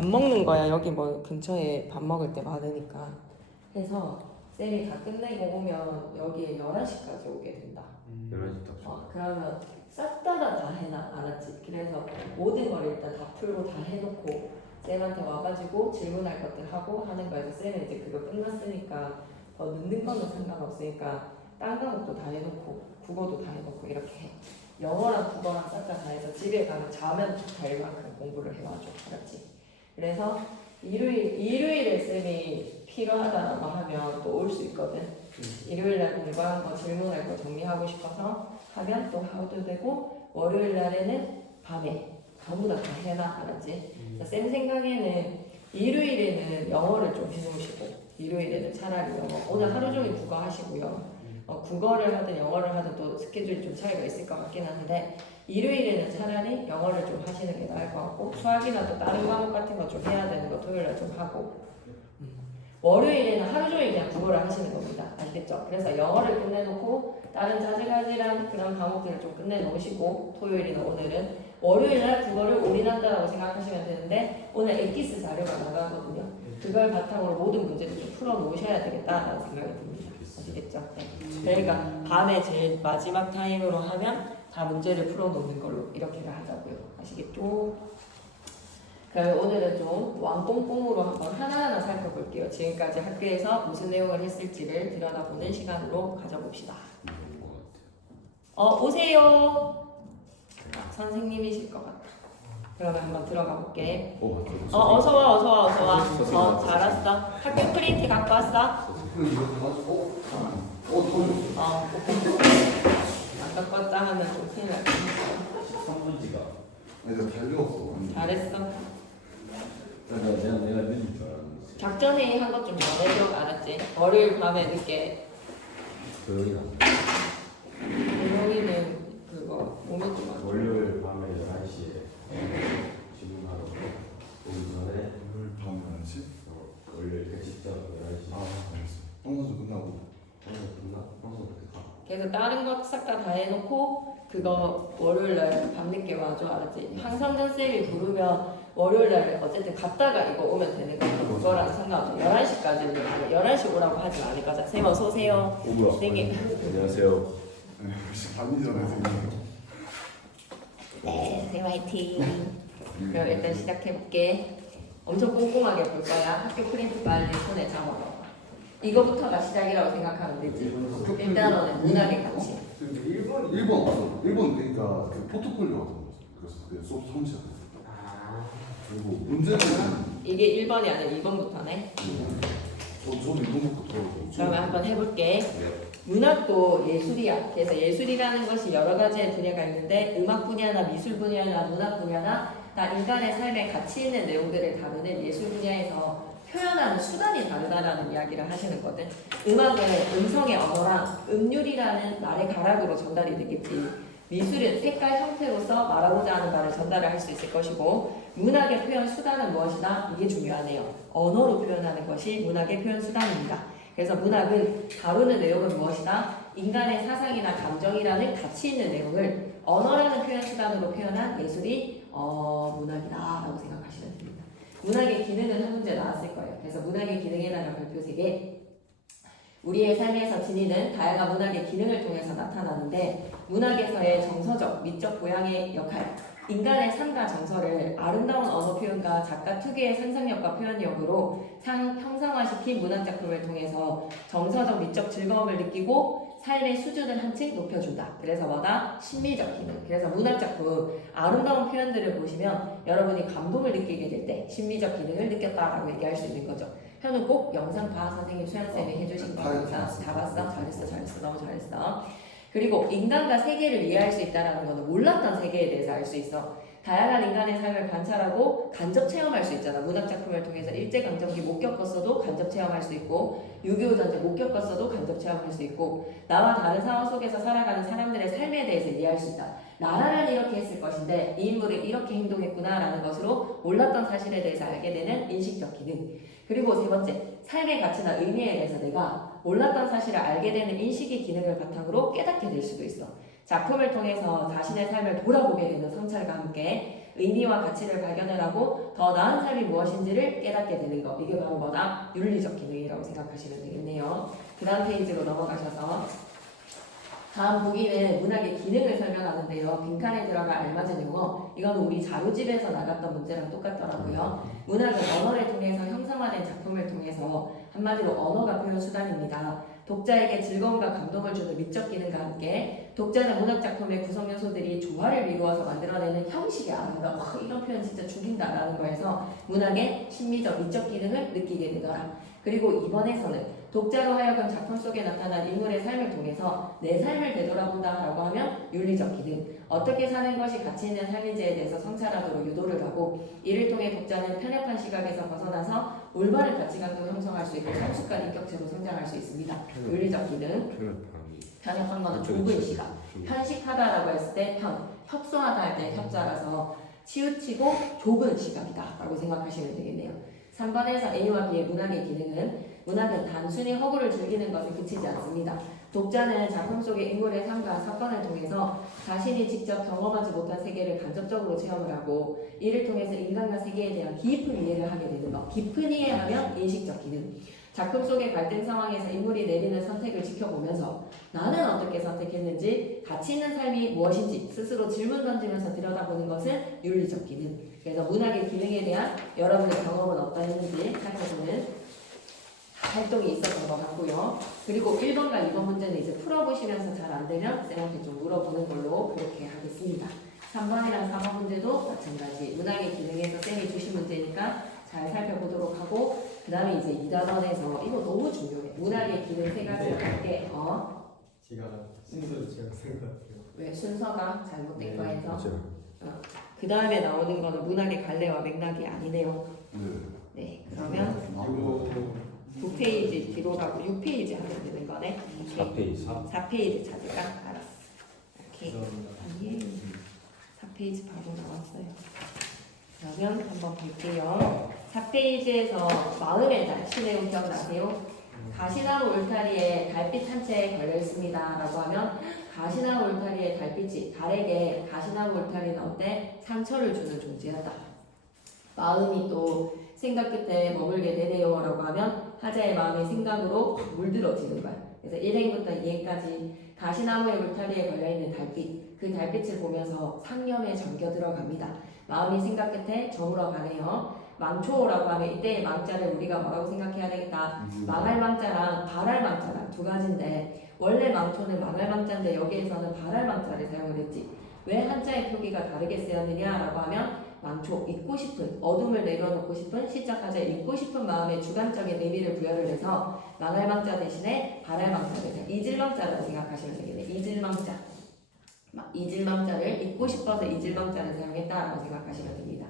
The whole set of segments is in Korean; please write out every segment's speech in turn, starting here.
밥 먹는 거야. 여기 뭐 근처에 밥 먹을 때 많으니까. 해서 쌤이 다 끝내고 오면 여기에 11시까지 오게 된다. 11시 딱. 그러면 싹 다 해놔. 알았지? 그래서 모든 걸 일단 다 풀고 다 해놓고 쌤한테 와가지고 질문할 것들 하고 하는 거에서 쌤은 이제 그거 끝났으니까 더 늦는 거는 상관없으니까 딴 과목도 다 해놓고 국어도 다 해놓고 이렇게 해. 영어랑 국어랑 싹 다 해서 집에 가면 자면 될 만큼 공부를 해와줘. 알았지? 그래서 일요일에 쌤이 필요하다라고 하면 또 올 수 있거든. 일요일날 공부한 거 질문할 거 정리하고 싶어서 하면 또 하도 되고, 월요일 날에는 밤에 전부 다 해놔. 알았지? 쌤 생각에는 일요일에는 영어를 좀 해놓으시고, 일요일에는 차라리 영어 오늘 하루 종일 국어 하시고요. 국어를 하든 영어를 하든 또 스케줄이 좀 차이가 있을 것 같긴 한데 일요일에는 차라리 영어를 좀 하시는 게 나을 것 같고, 수학이나 또 다른 과목 같은 거 좀 해야 되는 거 토요일날 좀 하고, 월요일에는 하루 종일 그냥 국어를 하시는 겁니다. 아시겠죠? 그래서 영어를 끝내놓고 다른 자질과질한 그런 과목들을 좀 끝내놓으시고, 토요일이나 오늘은 월요일날 국어를 올인한다라고 생각하시면 되는데, 오늘 엑기스 자료가 나가거든요. 그걸 바탕으로 모든 문제를 좀 풀어놓으셔야 되겠다라는 생각이 듭니다. 아시겠죠? 네. 그러니까 밤에 제일 마지막 타임으로 하면 다 문제를 풀어놓는 걸로 이렇게를 하자고요. 아시겠죠? 그럼 오늘은 좀 왕뽕뽕으로 한번 하나하나 살펴볼게요. 지금까지 학교에서 무슨 내용을 했을지를 들여다보는 시간으로 가져봅시다. 오세요. 선생님이실 것 같다. 그러면 한번 들어가 볼게. 어서 와. 잘 왔어. 학교 프린트 갖고 왔어? 안 갖고 왔다 하면 좀 큰일 날 거야. 13분지가. 내가 달려왔어. 잘했어. 내가 늦을 줄 알았는데. 작전회의 한 것 좀 전해줘. 알았지? 월요일 밤에 늦게. 조용히 나. 조용히는 그거 오면 좀 안 돼. 월요일 밤에 11시에 질문하러 오기 전에 오늘 밤 11시? 월요일 회식장 11시. 알겠어. 평소주 끝나고. 평소 그렇게 가. 그래서 다른 것 싹 다 해놓고 그거 월요일날 밤늦게 와줘. 알았지? 항상전 쌤이 부르면 월요일날 어쨌든 갔다가 이거 오면 되는 거야. 그거랑 상관없어. 11시까지는 11시 오라고 하지 않을 거잖아. 쌤 어서 오세요. 뭐야? 선생님. 안녕하세요. 네, 혹시 밤이잖아요, 선생님. 네, 쌤 화이팅. 그럼 일단 시작해볼게. 엄청 꼼꼼하게 볼 거야. 학교 프린트 빨리 손에 잡아봐. 이거부터가 시작이라고 생각하면 되지. 일단은 문학의 가치. 1번 왔어. 1번 그러니까 그 포트폴리오 같은 거지. 그래서 그게 수업 처음 시작. 그리고 문제는 이게 1번이 아니라 2번부터네. 저는 2번부터 들어오고. 그러면 한번 해볼게. 문학도 예술이야. 그래서 예술이라는 것이 여러 가지의 분야가 있는데 음악 분야나 미술 분야나 문학 분야나 다 인간의 삶에 가치 있는 내용들을 다루는 예술 분야에서 표현하는 수단이 다르다라는 이야기를 하시는 거든. 음악은 음성의 언어랑 음률이라는 말의 가락으로 전달이 되겠지. 미술은 색깔 형태로서 말하고자 하는 말을 전달을 할 수 있을 것이고, 문학의 표현 수단은 무엇이다? 이게 중요하네요. 언어로 표현하는 것이 문학의 표현 수단입니다. 그래서 문학은 다루는 내용은 무엇이다? 인간의 사상이나 감정이라는 가치 있는 내용을 언어라는 표현 수단으로 표현한 예술이 문학이다라고 생각하시면 됩니다. 문학의 기능은 한 문제 나왔을 거예요. 그래서 문학의 기능에 대한 발표 3개. 우리의 삶에서 지니는 다양한 문학의 기능을 통해서 나타나는데, 문학에서의 정서적, 미적 고양의 역할, 인간의 삶과 정서를 아름다운 언어 표현과 작가 특유의 상상력과 표현력으로 형상화시킨 문학 작품을 통해서 정서적, 미적 즐거움을 느끼고 삶의 수준을 한층 높여준다. 그래서 뭐다? 심미적 기능. 그래서 문학 작품 아름다운 표현들을 보시면 여러분이 감동을 느끼게 될 때 심미적 기능을 느꼈다라고 얘기할 수 있는 거죠. 현우 꼭 영상 봐. 선생님 수연쌤이 해주신 거 영상 다 봤어? 잘했어. 너무 잘했어. 그리고 인간과 세계를 이해할 수 있다는 것은 몰랐던 세계에 대해서 알 수 있어. 다양한 인간의 삶을 관찰하고 간접 체험할 수 있잖아. 문학 작품을 통해서 일제강점기 못 겪었어도 간접 체험할 수 있고, 6.25 전쟁 못 겪었어도 간접 체험할 수 있고, 나와 다른 상황 속에서 살아가는 사람들의 삶에 대해서 이해할 수 있다. 나라를 이렇게 했을 것인데 이 인물이 이렇게 행동했구나라는 것으로 몰랐던 사실에 대해서 알게 되는 인식적 기능. 그리고 3번째, 삶의 가치나 의미에 대해서 내가 몰랐던 사실을 알게 되는 인식의 기능을 바탕으로 깨닫게 될 수도 있어. 작품을 통해서 자신의 삶을 돌아보게 되는 성찰과 함께 의미와 가치를 발견을 하고 더 나은 삶이 무엇인지를 깨닫게 되는 것. 이게 바로 뭐다? 윤리적 기능이라고 생각하시면 되겠네요. 그 다음 페이지로 넘어가셔서 다음 보기는 문학의 기능을 설명하는데요. 빈칸에 들어가 알맞은 용어. 이건 우리 자료집에서 나갔던 문제랑 똑같더라고요. 문학은 언어를 통해서 형상화된 작품을 통해서 한마디로 언어가 표현 수단입니다. 독자에게 즐거움과 감동을 주는 미적 기능과 함께 독자는 문학 작품의 구성 요소들이 조화를 이루어서 만들어내는 형식의 아름다움. 이런 표현 진짜 죽인다라는 거에서 문학의 심미적 미적 기능을 느끼게 되더라. 그리고 이번에서는 독자로 하여금 작품 속에 나타난 인물의 삶을 통해서 내 삶을 되돌아본다라고 하면 윤리적 기능, 어떻게 사는 것이 가치 있는 삶인지에 대해서 성찰하도록 유도를 하고 이를 통해 독자는 편협한 시각에서 벗어나서 올바른 가치관도 형성할 수 있고 성숙한 인격체로 성장할 수 있습니다. 윤리적 기능, 편협한 거는 좁은 시각, 편식하다라고 했을 때 편, 협소하다 할 때 협자라서 치우치고 좁은 시각이다라고 생각하시면 되겠네요. 3번에서 A와 B의 문학의 기능은 문학은 단순히 허구를 즐기는 것에 그치지 않습니다. 독자는 작품 속의 인물의 삶과 사건을 통해서 자신이 직접 경험하지 못한 세계를 간접적으로 체험을 하고 이를 통해서 인간과 세계에 대한 깊은 이해를 하게 되는 것. 깊은 이해하면 인식적 기능. 작품 속의 갈등 상황에서 인물이 내리는 선택을 지켜보면서 나는 어떻게 선택했는지 가치 있는 삶이 무엇인지 스스로 질문 던지면서 들여다보는 것은 윤리적 기능. 그래서 문학의 기능에 대한 여러분의 경험은 어떠했는지 살펴보는 활동이 있었던 것 같고요. 그리고 1번과 2번 문제는 이제 풀어보시면서 잘 안되면 쌤한테 좀 물어보는 걸로 그렇게 하겠습니다. 3번이랑 4번 문제도 마찬가지 문학의 기능에서 쌤이 주신 문제니까 잘 살펴보도록 하고 그 다음에 이제 2단원에서 이거 너무 중요해. 문학의 기능 3가지를 할게. 제가 순서를 제가 생각해요. 왜 순서가 잘못된 네, 거에서 맞아요. 그 다음에 나오는 거는 문학의 갈래와 맥락이 아니네요. 네, 그러면 나도 9페이지 뒤로 가고 6페이지 하면 되는 거네. 4페이지. 4페이지 찾을까? 알았어. 오케이. 죄송합니다. 예. 4페이지 바로 나왔어요. 그러면 한번 볼게요. 4페이지에서 마음의 달, 신의 기억나세요? 가시나무 울타리에 달빛 한 채 걸려 있습니다. 라고 하면 가시나무 울타리에 달빛이 달에게 가시나무 울타리는 어때? 상처를 주는 존재였다. 마음이 또 생각 끝에 머물게 되네요. 라고 하면 하자의 마음이 생각으로 물들어지는 거야. 그래서 1행부터 2행까지 가시나무의 울타리에 걸려있는 달빛, 그 달빛을 보면서 상념에 잠겨 들어갑니다. 마음이 생각 끝에 저물어 가네요. 망초라고 하면 이때의 망자를 우리가 뭐라고 생각해야 되겠다. 망할 망자랑 발할 망자랑 두 가지인데 원래 망초는 망할 망자인데 여기에서는 발할 망자를 사용을 했지. 왜 한자의 표기가 다르게 쓰였느냐라고 하면 망초, 잊고 싶은, 어둠을 내려놓고 싶은, 시작하자 잊고 싶은 마음의 주관적인 의미를 부여를 해서 망할 망자 대신에 발할 망자를 잊을 망자라고 생각하시면 되겠네. 잊을 망자. 잊을 망자를 잊고 싶어서 잊을 망자를 사용했다라고 생각하시면 됩니다.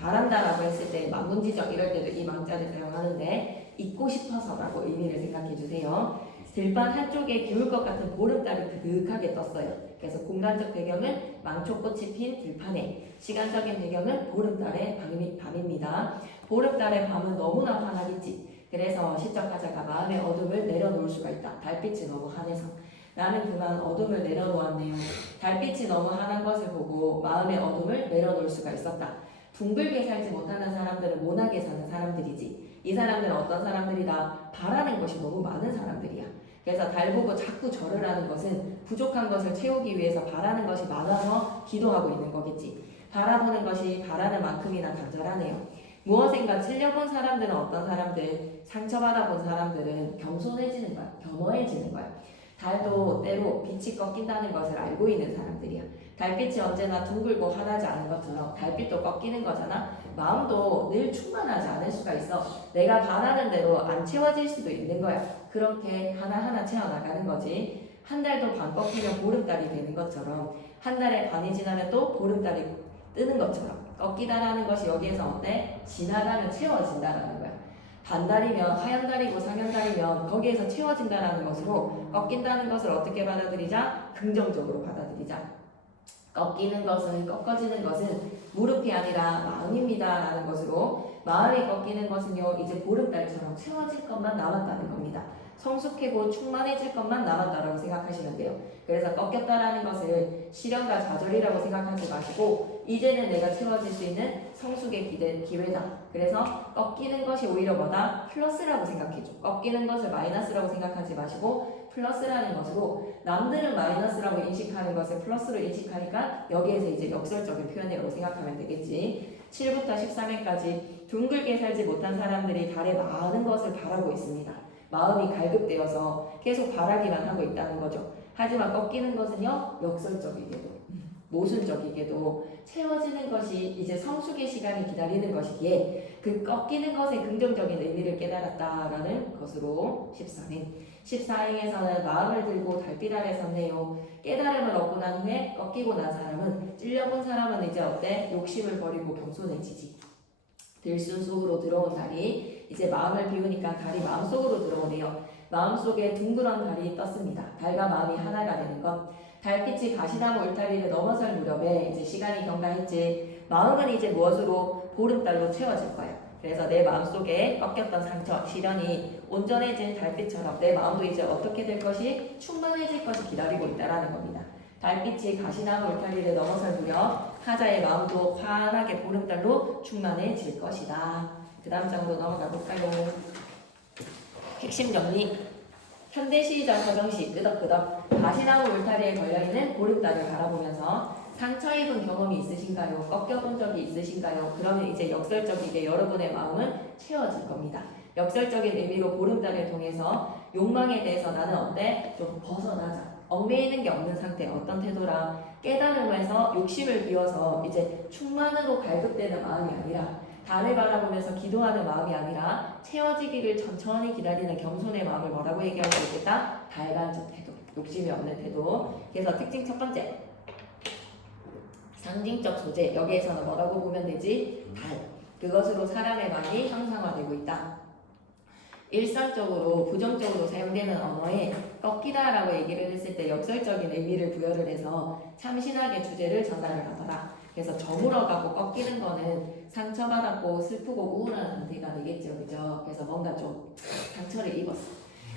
바란다라고 했을 때 망군지적 이럴 때도 이 망자를 사용하는데 잊고 싶어서라고 의미를 생각해 주세요. 들판 한쪽에 기울 것 같은 보름달이 그득하게 떴어요. 그래서 공간적 배경은 망초꽃이 핀 들판에, 시간적인 배경은 보름달의 밤입니다. 보름달의 밤은 너무나 환하겠지. 그래서 시적하자가 마음의 어둠을 내려놓을 수가 있다. 달빛이 너무 환해서. 나는 그만 어둠을 내려놓았네요. 달빛이 너무 환한 것을 보고 마음의 어둠을 내려놓을 수가 있었다. 둥글게 살지 못하는 사람들은 모나게 사는 사람들이지. 이 사람들은 어떤 사람들이다? 바라는 것이 너무 많은 사람들이야. 그래서 달 보고 자꾸 절을 하는 것은 부족한 것을 채우기 위해서 바라는 것이 많아서 기도하고 있는 거겠지. 바라보는 것이 바라는 만큼이나 간절하네요. 무엇인가 찔려본 사람들은 어떤 사람들, 상처받아 본 사람들은 겸손해지는 거야. 겸허해지는 거야. 달도 때로 빛이 꺾인다는 것을 알고 있는 사람들이야. 달빛이 언제나 둥글고 환하지 않은 것처럼 달빛도 꺾이는 거잖아. 마음도 늘 충만하지 않을 수가 있어. 내가 바라는 대로 안 채워질 수도 있는 거야. 그렇게 하나하나 채워나가는 거지. 한 달도 반 꺾이면 보름달이 되는 것처럼 한 달의 반이 지나면 또 보름달이 뜨는 것처럼 꺾이다라는 것이 여기에서 어때? 지나가면 채워진다라는 거야. 반달이면 하얀달이고 상현달이면 거기에서 채워진다라는 것으로 꺾인다는 것을 어떻게 받아들이자? 긍정적으로 받아들이자. 꺾이는 것은, 꺾어지는 것은 무릎이 아니라 마음입니다 라는 것으로 마음이 꺾이는 것은요 이제 보름달처럼 채워질 것만 남았다는 겁니다. 성숙하고 충만해질 것만 남았다라고 생각하시면 돼요. 그래서 꺾였다라는 것을 시련과 좌절이라고 생각하지 마시고 이제는 내가 채워질 수 있는 성숙의 기회다. 그래서 꺾이는 것이 오히려 뭐다? 플러스라고 생각해줘. 꺾이는 것을 마이너스라고 생각하지 마시고 플러스라는 것으로 남들은 마이너스라고 인식하는 것을 플러스로 인식하니까 여기에서 이제 역설적인 표현이라고 생각하면 되겠지. 7부터 13회까지 둥글게 살지 못한 사람들이 달에 많은 것을 바라고 있습니다. 마음이 갈급되어서 계속 바라기만 하고 있다는 거죠. 하지만 꺾이는 것은요, 역설적이게도 모순적이게도 채워지는 것이 이제 성숙의 시간이 기다리는 것이기에 그 꺾이는 것의 긍정적인 의미를 깨달았다라는 것으로 13행. 14행에서는 마음을 들고 달빛 아래 섰네요. 깨달음을 얻고 난 후에 꺾이고 난 사람은 찔려본 사람은 이제 어때? 욕심을 버리고 겸손해지지. 들숨 속으로 들어온 달이 이제 마음을 비우니까 달이 마음속으로 들어오네요. 마음속에 둥그런 달이 떴습니다. 달과 마음이 하나가 되는 것. 달빛이 가시나무 울타리를 넘어설 무렵에 이제 시간이 경과했지. 마음은 이제 무엇으로? 보름달로 채워질 거야. 그래서 내 마음속에 꺾였던 상처, 시련이 온전해진 달빛처럼 내 마음도 이제 어떻게 될 것이? 충만해질 것이 기다리고 있다라는 겁니다. 달빛이 가시나무 울타리를 넘어설 무렵 하자의 마음도 환하게 보름달로 충만해질 것이다. 그 다음 장으로 넘어가 볼까요? 핵심 정리. 현대시절 서정시 끄덕끄덕 가시나무 울타리에 걸려있는 보름달을 바라보면서 상처 입은 경험이 있으신가요? 꺾여본 적이 있으신가요? 그러면 이제 역설적이게 여러분의 마음은 채워질 겁니다. 역설적인 의미로 보름달을 통해서 욕망에 대해서 나는 어때? 좀 벗어나자. 얽매이는 게 없는 상태. 어떤 태도라? 깨달음에서 욕심을 비워서 이제 충만으로 갈급되는 마음이 아니라 달을 바라보면서 기도하는 마음이 아니라 채워지기를 천천히 기다리는 겸손의 마음을 뭐라고 얘기할 수 있겠다? 달간적 태도. 욕심이 없는 태도. 그래서 특징 첫 번째. 상징적 소재. 여기에서는 뭐라고 보면 되지? 달. 그것으로 사람의 마음이 형상화되고 있다. 일상적으로 부정적으로 사용되는 언어에 꺾이다라고 얘기를 했을 때 역설적인 의미를 부여를 해서 참신하게 주제를 전달을 하더라. 그래서 저물어가고 꺾이는 거는 상처받았고 슬프고 우울한 상태가 되겠죠. 그죠? 그래서 뭔가 좀 상처를 입었어.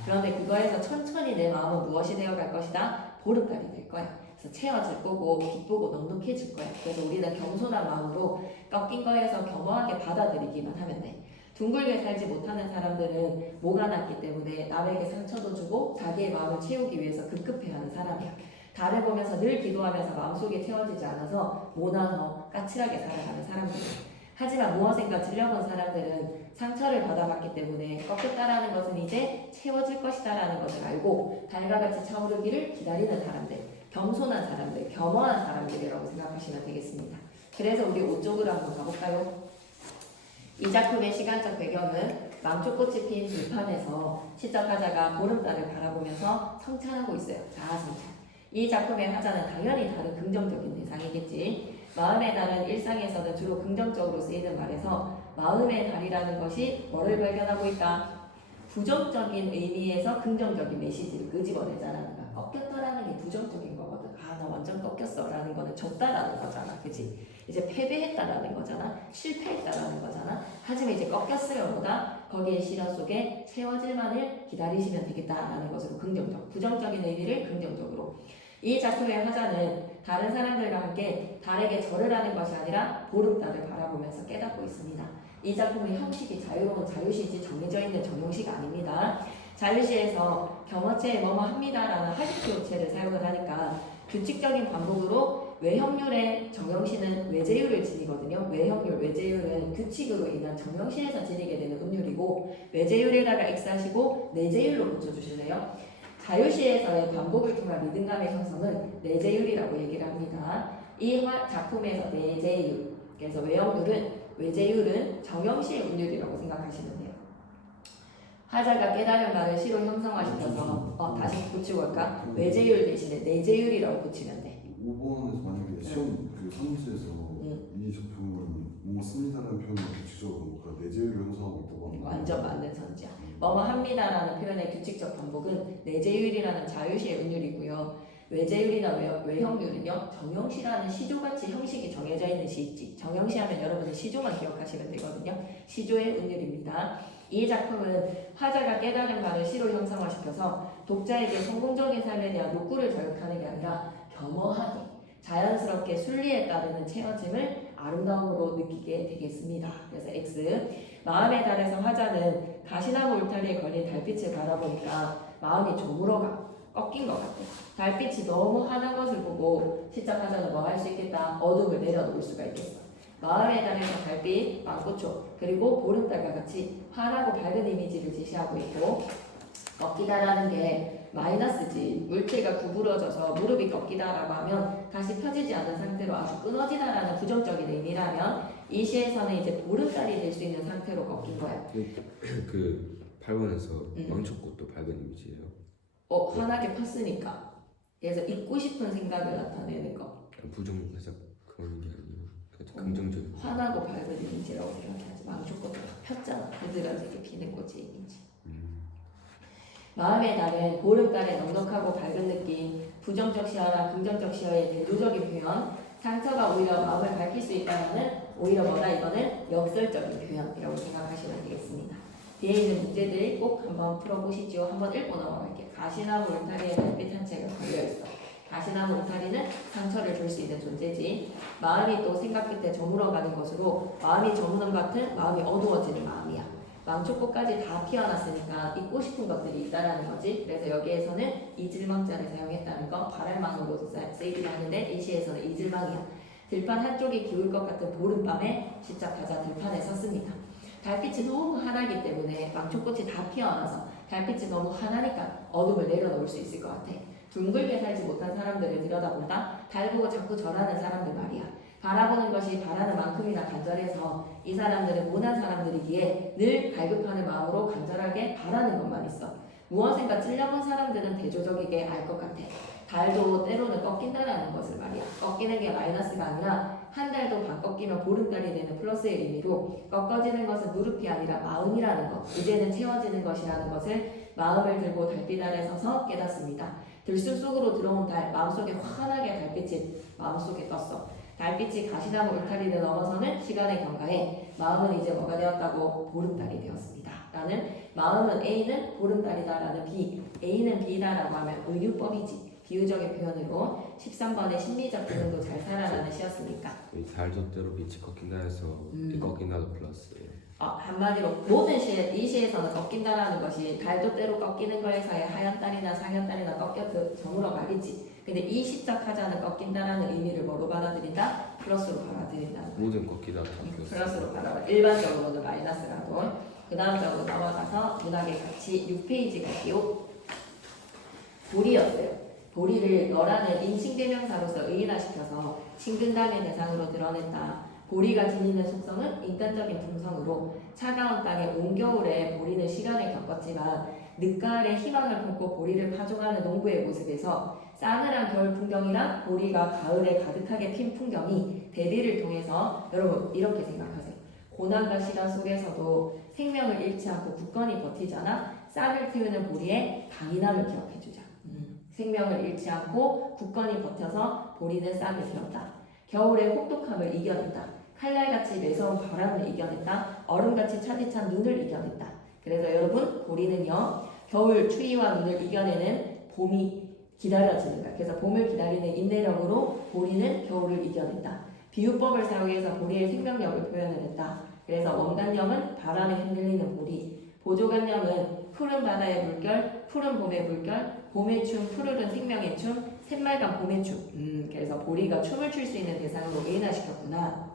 그런데 그거에서 천천히 내 마음은 무엇이 되어갈 것이다? 보름달이 될 거야. 그래서 채워질 거고 기쁘고 넉넉해질 거야. 그래서 우리는 겸손한 마음으로 꺾인 거에서 겸허하게 받아들이기만 하면 돼. 둥글게 살지 못하는 사람들은 뭐가 났기 때문에 남에게 상처도 주고 자기의 마음을 채우기 위해서 급급해하는 사람이야. 달을 보면서 늘 기도하면서 마음속에 채워지지 않아서 모나서 까칠하게 살아가는 사람들이야. 하지만 무엇인가 질려본 사람들은 상처를 받아봤기 때문에 꺾였다라는 것은 이제 채워질 것이다라는 것을 알고 달과 같이 차오르기를 기다리는 사람들, 겸손한 사람들, 겸허한 사람들이라고 생각하시면 되겠습니다. 그래서 우리 5쪽으로 한번 가볼까요? 이 작품의 시간적 배경은 망초꽃이 핀 들판에서 시적 화자가 보름달을 바라보면서 성찬하고 있어요. 자아성찬. 이 작품의 화자는 당연히 다른 긍정적인 대상이겠지. 마음의 달은 일상에서는 주로 긍정적으로 쓰이는 말에서 마음의 달이라는 것이 뭐를 발견하고 있다? 부정적인 의미에서 긍정적인 메시지를 끄집어내자라는 거야. 꺾였다라는 게 부정적인 거거든. 아, 나 완전 꺾였어 라는 거는 졌다라는 거잖아. 그치? 이제 패배했다라는 거잖아. 실패했다라는 거잖아. 하지만 이제 꺾였어요보다 거기에 시련 속에 채워질 만을 기다리시면 되겠다라는 것으로 긍정적, 부정적인 의미를 긍정적으로. 이 작품의 화자는 다른 사람들과 함께 달에게 절을 하는 것이 아니라 보름달을 바라보면서 깨닫고 있습니다. 이 작품의 형식이 자유로운 자유시지 정해져 있는 정형식 아닙니다. 자유시에서 경어체에 뭐뭐 합니다라는 하시표체를 사용을 하니까 규칙적인 반복으로 외형률의 정형시는 외제율을 지니거든요. 외형률, 외제율은 규칙으로 인한 정형시에서 지니게 되는 음률이고 외제율에다가 X하시고 내제율로 붙여주실래요? 자유시에서의 반복을 통한 리듬감의 형성은 내제율이라고 얘기를 합니다. 이 작품에서 내제율, 그래서 외형률은 외제율은 정형시의 음률이라고 생각하시면 돼요. 화자가 깨달은 말을 시로 형성화시켜서 다시 붙이고 올까? 외제율 대신에 내제율이라고 붙이면 돼. 5번에서 만약에 시험 그 상시에서 이 작품을 뭐 씁니다라는 표현을 규칙적으로 뭔가 내재율을 형성하고 있다고 하는 완전 맞는 선지야. 뭐뭐 합니다라는 표현의 규칙적 반복은 내제율이라는 자유시의 음률이고요. 외제율이나 외형률은요, 정형시라는 시조같이 형식이 정해져 있는 시 있지. 정형시 하면 여러분은 시조만 기억하시면 되거든요. 시조의 음률입니다. 이 작품은 화자가 깨달은 바를 시로 형상화시켜서 독자에게 성공적인 삶에 대한 욕구를 자극하는 게 아니라 겸허하게 자연스럽게 순리에 따르는 채워짐을 아름다움으로 느끼게 되겠습니다. 그래서 X. 마음의 달에서 화자는 가시나무 울타리에 걸린 달빛을 바라보니까 마음이 조물어가 꺾인 것 같아요. 달빛이 너무 환한 것을 보고 시작하자는 뭐 할 수 있겠다. 어둠을 내려놓을 수가 있겠어. 마음의 달에서 달빛, 망고초, 그리고 보름달과 같이 환하고 밝은 이미지를 제시하고 있고 꺾이다라는 게 마이너스지. 물체가 구부러져서 무릎이 꺾이다라고 하면 다시 펴지지 않는 상태로 아주 끊어지다라는 부정적인 의미라면 이 시에서는 이제 보름달이 될 수 있는 상태로 꺾인 거야. 그 8번에서 망초꽃도 밝은 이미지예요. 환하게 폈으니까. 그래서 잊고 싶은 생각을 나타내는 거. 부정해서 그런 게 아니에요. 긍정적인. 환하고 밝은 이미지라고 생각하지. 망초꽃도 폈잖아. 부드러지게 피는 거지 이미지. 마음의 달은 보름달의 넉넉하고 밝은 느낌, 부정적 시야나 긍정적 시야의 대조적인 표현, 상처가 오히려 마음을 밝힐 수 있다는 오히려 뭐다 이거는 역설적인 표현이라고 생각하시면 되겠습니다. 뒤에 있는 문제들 꼭 한번 풀어보시죠. 한번 읽고 넘어갈게요. 가시나무 울타리에 달빛 한 채가 걸려있어. 가시나무 울타리는 상처를 줄 수 있는 존재지. 마음이 또 생각 끝에 저물어가는 것으로 마음이 저무는 같은 마음이 어두워지는 마음이야. 망초꽃까지 다 피어났으니까 잊고 싶은 것들이 있다라는 거지. 그래서 여기에서는 이질망자를 사용했다는 거 바랄망으로 쓰이기도 하는데 이 시에서는 이질망이야. 들판 한쪽이 기울 것 같은 보름밤에 시작하자 들판에 섰습니다. 달빛이 너무 환하기 때문에 망초꽃이 다 피어나서 달빛이 너무 환하니까 어둠을 내려놓을 수 있을 것 같아. 둥글게 살지 못한 사람들을 들여다본다. 달 보고 자꾸 절하는 사람들 말이야. 바라보는 것이 바라는 만큼이나 간절해서 이 사람들은 모난 사람들이기에 늘 갈급하는 마음으로 간절하게 바라는 것만 있어. 무엇인가 찔려본 사람들은 대조적이게 알 것 같아. 달도 때로는 꺾인다라는 것을 말이야. 꺾이는 게 마이너스가 아니라 한 달도 반 꺾이면 보름달이 되는 플러스의 의미로 꺾어지는 것은 무릎이 아니라 마음이라는 것, 이제는 채워지는 것이라는 것을 마음을 들고 달빛 아래 서서 깨닫습니다. 들숨 속으로 들어온 달, 마음속에 환하게 달빛이 마음속에 떴어. 달빛이 가시나무 울타리를 넘어서는 시간의 경과에 마음은 이제 뭐가 되었다고? 보름달이 되었습니다. 라는 마음은 A는 보름달이다라는 B, A는 B다라고 하면 의류법이지. 비유적인 표현으로 13번의 심리적 기능도 잘 살아나는 시였으니까. 달도 때로 빛이 꺾인다 해서 꺾인다도 플러스예요. 한마디로 모든 시에 이 시에서는 꺾인다라는 것이 달도 때로 꺾이는 거에서의 하얀 달이나 상현 달이나 꺾여 저물어 가겠지. 근데 이 시적 하자는 꺾인다라는 의미를 뭐로 받아들인다? 플러스로 받아들인다. 모든 꺾이다 다 플러스로 받아들인다. 일반적으로는 마이너스라고. 그 다음적으로 넘어가서 문학의 가치 6페이지 갈게요. 보리였어요. 보리를 너라는 인칭대명사로서 의인화시켜서 친근당의 대상으로 드러냈다. 보리가 지니는 속성은 인간적인 품성으로 차가운 땅에 온 겨울에 보리는 시련을 겪었지만 늦가을에 희망을 품고 보리를 파종하는 농부의 모습에서 싸늘한 겨울 풍경이랑 보리가 가을에 가득하게 핀 풍경이 대비를 통해서 여러분 이렇게 생각하세요. 고난과 시련 속에서도 생명을 잃지 않고 굳건히 버티잖아. 싹을 틔우는 보리의 강인함을 기억해주자. 생명을 잃지 않고 굳건히 버텨서 보리는 싹을 틔웠다. 겨울의 혹독함을 이겨냈다. 칼날같이 매서운 바람을 이겨냈다. 얼음같이 차디찬 눈을 이겨냈다. 그래서 여러분 보리는요 겨울 추위와 눈을 이겨내는 봄이 기다려지는 거야. 그래서 봄을 기다리는 인내력으로 보리는 겨울을 이겨낸다. 비유법을 사용해서 보리의 생명력을 표현을 했다. 그래서 원간념은 바람에 흔들리는 보리, 보조간념은 푸른 바다의 물결, 푸른 봄의 물결, 봄의 춤, 푸르른 생명의 춤, 샛말간 봄의 춤. 그래서 보리가 춤을 출 수 있는 대상으로 의인화시켰구나.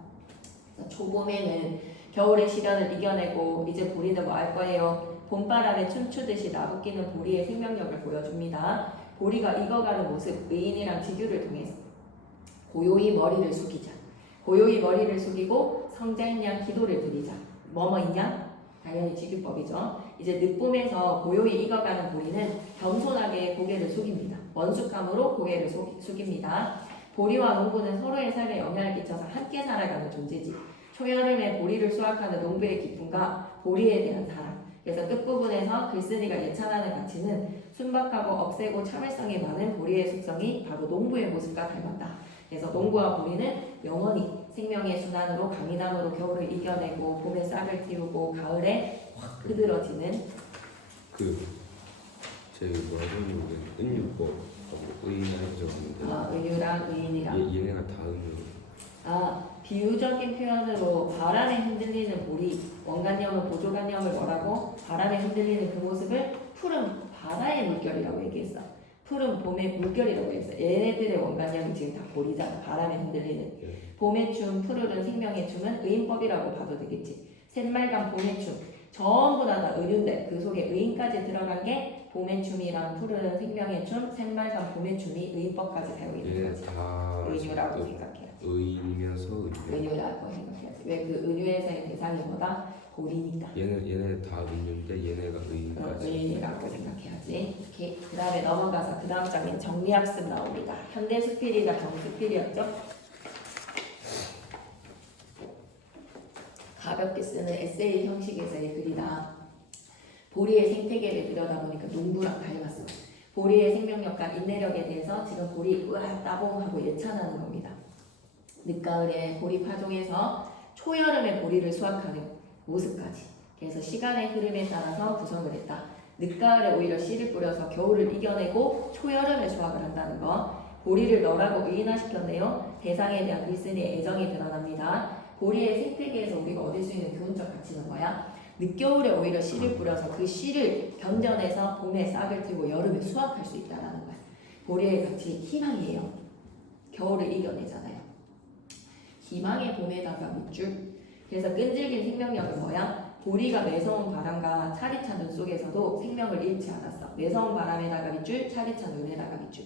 초봄에는 겨울의 시련을 이겨내고 이제 보리는 뭐 할 거예요? 봄바람에 춤추듯이 나부끼는 보리의 생명력을 보여줍니다. 보리가 익어가는 모습, 의인이랑 지규를 통해서 고요히 머리를 숙이자. 고요히 머리를 숙이고 성자인 기도를 드리자. 뭐뭐 있냐? 당연히 지규법이죠. 이제 늦봄에서 고요히 익어가는 보리는 겸손하게 고개를 숙입니다. 원숙함으로 고개를 숙입니다. 보리와 농부는 서로의 삶에 영향을 끼쳐서 함께 살아가는 존재지. 초여름에 보리를 수확하는 농부의 기쁨과 보리에 대한 사랑. 그래서 끝부분에서 글쓴이가 예찬하는 가치는 순박하고 억세고 참을성이 많은 보리의 속성이 바로 농부의 모습과 닮았다. 그래서 농부와 보리는 영원히 생명의 순환으로 강인함으로 겨울을 이겨내고 봄에 싹을 틔우고 가을에 확 흐드러지는 제 뭐라고 했는데 은유법 의인을 해줬는데 은유랑 의인이랑. 얘네가 다 은유. 비유적인 표현으로 바람에 흔들리는 보리, 원관념은 보조관념을 뭐라고? 바람에 흔들리는 그 모습을 푸른 바다의 물결이라고 얘기했어. 푸른 봄의 물결이라고 했어. 얘네들의 원관념이 지금 다 보리잖아. 바람에 흔들리는. 봄의 춤, 푸르른 생명의 춤은 의인법이라고 봐도 되겠지. 샛말간 봄의 춤, 전부 다 은유인데 그 속에 의인까지 들어간 게 봄의 춤이랑 푸르른 생명의 춤, 샛말간 봄의 춤이 의인법까지 되고 있는 얘네 거지. 다 은유라고 생각해야지. 의인이면서 은유. 은유라고 생각해야지. 왜 그 은유에서의 대상이 뭐다? 보리니까. 얘네 다 은유인데 얘네가 의인까지. 의인이라고 생각해야지. 오케이. 그 다음에 넘어가서 그 다음 장면 정리학습 나옵니다. 현대수필이가 정수필이었죠? 가볍게 쓰는 에세이 형식에서의 글이다. 보리의 생태계를 들여다보니까 농부랑 닮았어. 보리의 생명력과 인내력에 대해서 지금 보리 으아 따봉하고 예찬하는 겁니다. 늦가을에 보리 파종에서 초여름에 보리를 수확하는 모습까지. 그래서 시간의 흐름에 따라서 구성을 했다. 늦가을에 오히려 씨를 뿌려서 겨울을 이겨내고 초여름에 수확을 한다는 거. 보리를 너라고 의인화시켰네요. 대상에 대한 글쓴이의 애정이 드러납니다. 보리의 생태계에서 우리가 얻을 수 있는 교훈적 가치는 뭐야? 늦겨울에 오히려 씨를 뿌려서 그 씨를 견뎌내서 봄에 싹을 틀고 여름에 수확할 수 있다는 거야. 보리의 가치 희망이에요. 겨울을 이겨내잖아요. 희망의 봄에다가 밑줄. 그래서 끈질긴 생명력은 뭐야? 보리가 매서운 바람과 차디찬 눈 속에서도 생명을 잃지 않았어. 매서운 바람에다가 밑줄, 차디찬 눈에다가 밑줄.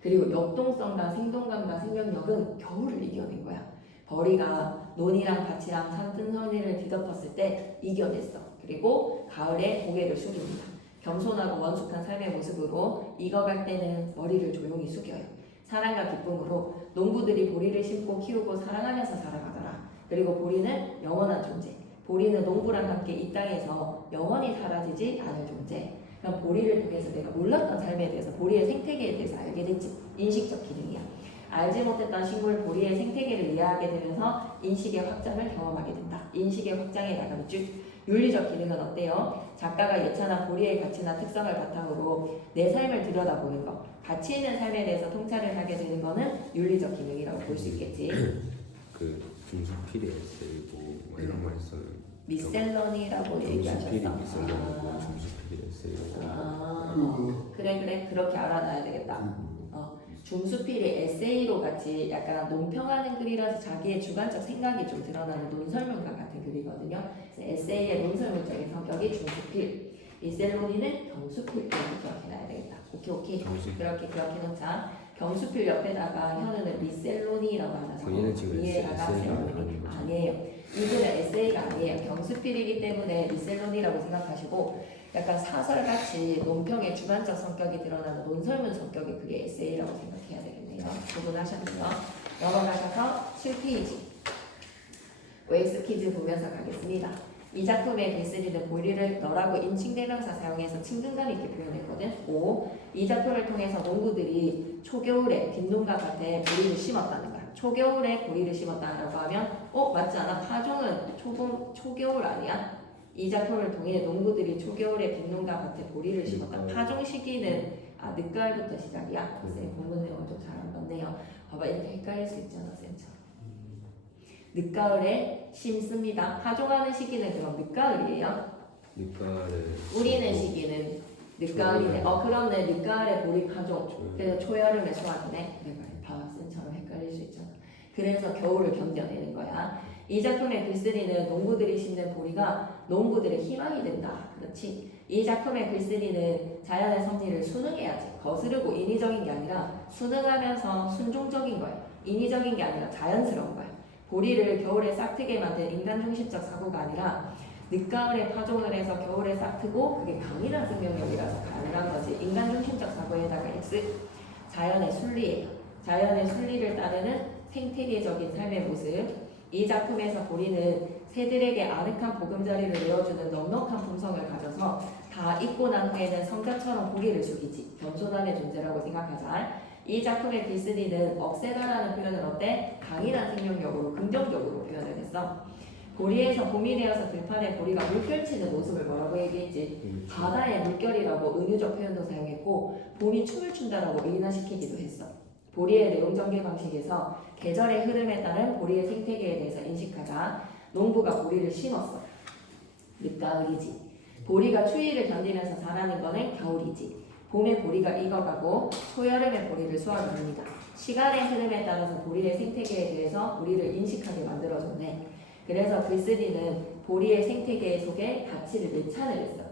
그리고 역동성과 생동감과 생명력은 겨울을 이겨낸 거야. 벌이가 논이랑 밭이랑 산등성리를 뒤덮었을 때 이겨냈어. 그리고 가을에 고개를 숙입니다. 겸손하고 원숙한 삶의 모습으로 익어갈 때는 머리를 조용히 숙여요. 사랑과 기쁨으로 농부들이 보리를 심고 키우고 사랑하면서 살아가더라. 그리고 보리는 영원한 존재. 보리는 농부랑 함께 이 땅에서 영원히 사라지지 않을 존재. 그럼 보리를 통해서 내가 몰랐던 삶에 대해서 보리의 생태계에 대해서 알게 됐지. 인식적 기능이야. 알지 못했던 식물 보리의 생태계를 이해하게 되면서 인식의 확장을 경험하게 된다. 인식의 확장에 나가는 쭉 윤리적 기능은 어때요? 작가가 예찬한 보리의 가치나 특성을 바탕으로 내 삶을 들여다보는 것, 가치 있는 삶에 대해서 통찰을 하게 되는 것은 윤리적 기능이라고 볼 수 있겠지. 그 중수필의 에세이고 뭐 이런 말 써는 미셀러니라고 얘기하셨어. 중수필이 미셀러니고 중수필의 에세이고. 그래 그렇게 알아놔야 되겠다. 중수필이 에세이로 같이 약간 논평하는 글이라서 자기의 주관적 생각이 좀 드러나는 논설문과 같은 글이거든요. 그래서 에세이의 논설문적인 성격이 중수필, 미셀로니는 경수필 이렇게 기억해놔야 되겠다. 오케이 그렇게 기억해놓자. 경수필 옆에다가 현우는 미셀로니라고 하나 적어. 위에다가 셀로니 아니에요. 이글은 에세이가 아니에요. 경수필이기 때문에 미셀로니라고 생각하시고 약간 사설같이 논평의 주관적 성격이 드러나는 논설문 성격이 그게 에세이라고 생각해야 되겠네요. 구분하셨고요. 넘어가셔서 7페이지 OX 퀴즈 보면서 가겠습니다. 이 작품의 글쓰기는 보리를 너라고 인칭대명사 사용해서 친근감 있게 표현했거든. 5. 이 작품을 통해서 농부들이 초겨울에 빈농가 밭에 보리를 심었다는 거야. 초겨울에 보리를 심었다라고 하면 맞지 않아? 파종은 초겨울 아니야? 이 작품을 통해 농부들이 초겨울에 빈농가 밭에 보리를 심었다. 파종 시기는 늦가을부터 시작이야. 쌤 본문 내용을 좀 잘 안 봤네요. 봐봐 이렇게 헷갈릴 수 있잖아 쌤처럼. 늦가을에 심습니다. 파종하는 시기는 그럼 늦가을이에요? 늦가을에 우리는 시기는 늦가을이네. 그렇네. 늦가을에 보리 파종. 그래서 초여름에 수확이네. 그래 봐봐 쌤처럼 헷갈릴 수 있잖아. 그래서 겨울을 견뎌내는 거야. 이 작품의 글쓰리는 농부들이 심는 보리가 농부들의 희망이 된다. 그렇지? 이 작품의 글쓰리는 자연의 섭리를 순응해야지. 거스르고 인위적인 게 아니라 순응하면서 순종적인 거야. 인위적인 게 아니라 자연스러운 거야. 보리를 겨울에 싹트게 만든 인간 중심적 사고가 아니라 늦가을에 파종을 해서 겨울에 싹트고 그게 강인한 생명력이라서 가능한 거지. 인간 중심적 사고에다가 X 자연의 순리예요. 자연의 순리를 따르는 생태계적인 삶의 모습. 이 작품에서 보리는 새들에게 아늑한 보금자리를 내어주는 넉넉한 품성을 가져서 다 잊고 난 후에는 성자처럼 고개를 숙이지. 겸손함의 존재라고 생각하자. 이 작품의 글쓰기는 억세다라는 표현을 어때? 강인한 생명력으로 긍정적으로 표현을 했어. 보리에서 봄이 되어서 들판에 보리가 물결치는 모습을 뭐라고 얘기했지? 바다의 물결이라고 은유적 표현도 사용했고 봄이 춤을 춘다라고 의인화시키기도 했어. 보리의 내용 전개 방식에서 계절의 흐름에 따른 보리의 생태계에 대해서 인식하자 농부가 보리를 심었어. 늦가을이지. 보리가 추위를 견디면서 자라는 거는 겨울이지. 봄에 보리가 익어가고 초여름에 보리를 수확합니다. 시간의 흐름에 따라서 보리의 생태계에 대해서 우리를 인식하게 만들어줬네. 그래서 글쓰기는 보리의 생태계 속에 가치를 내찬을 했어.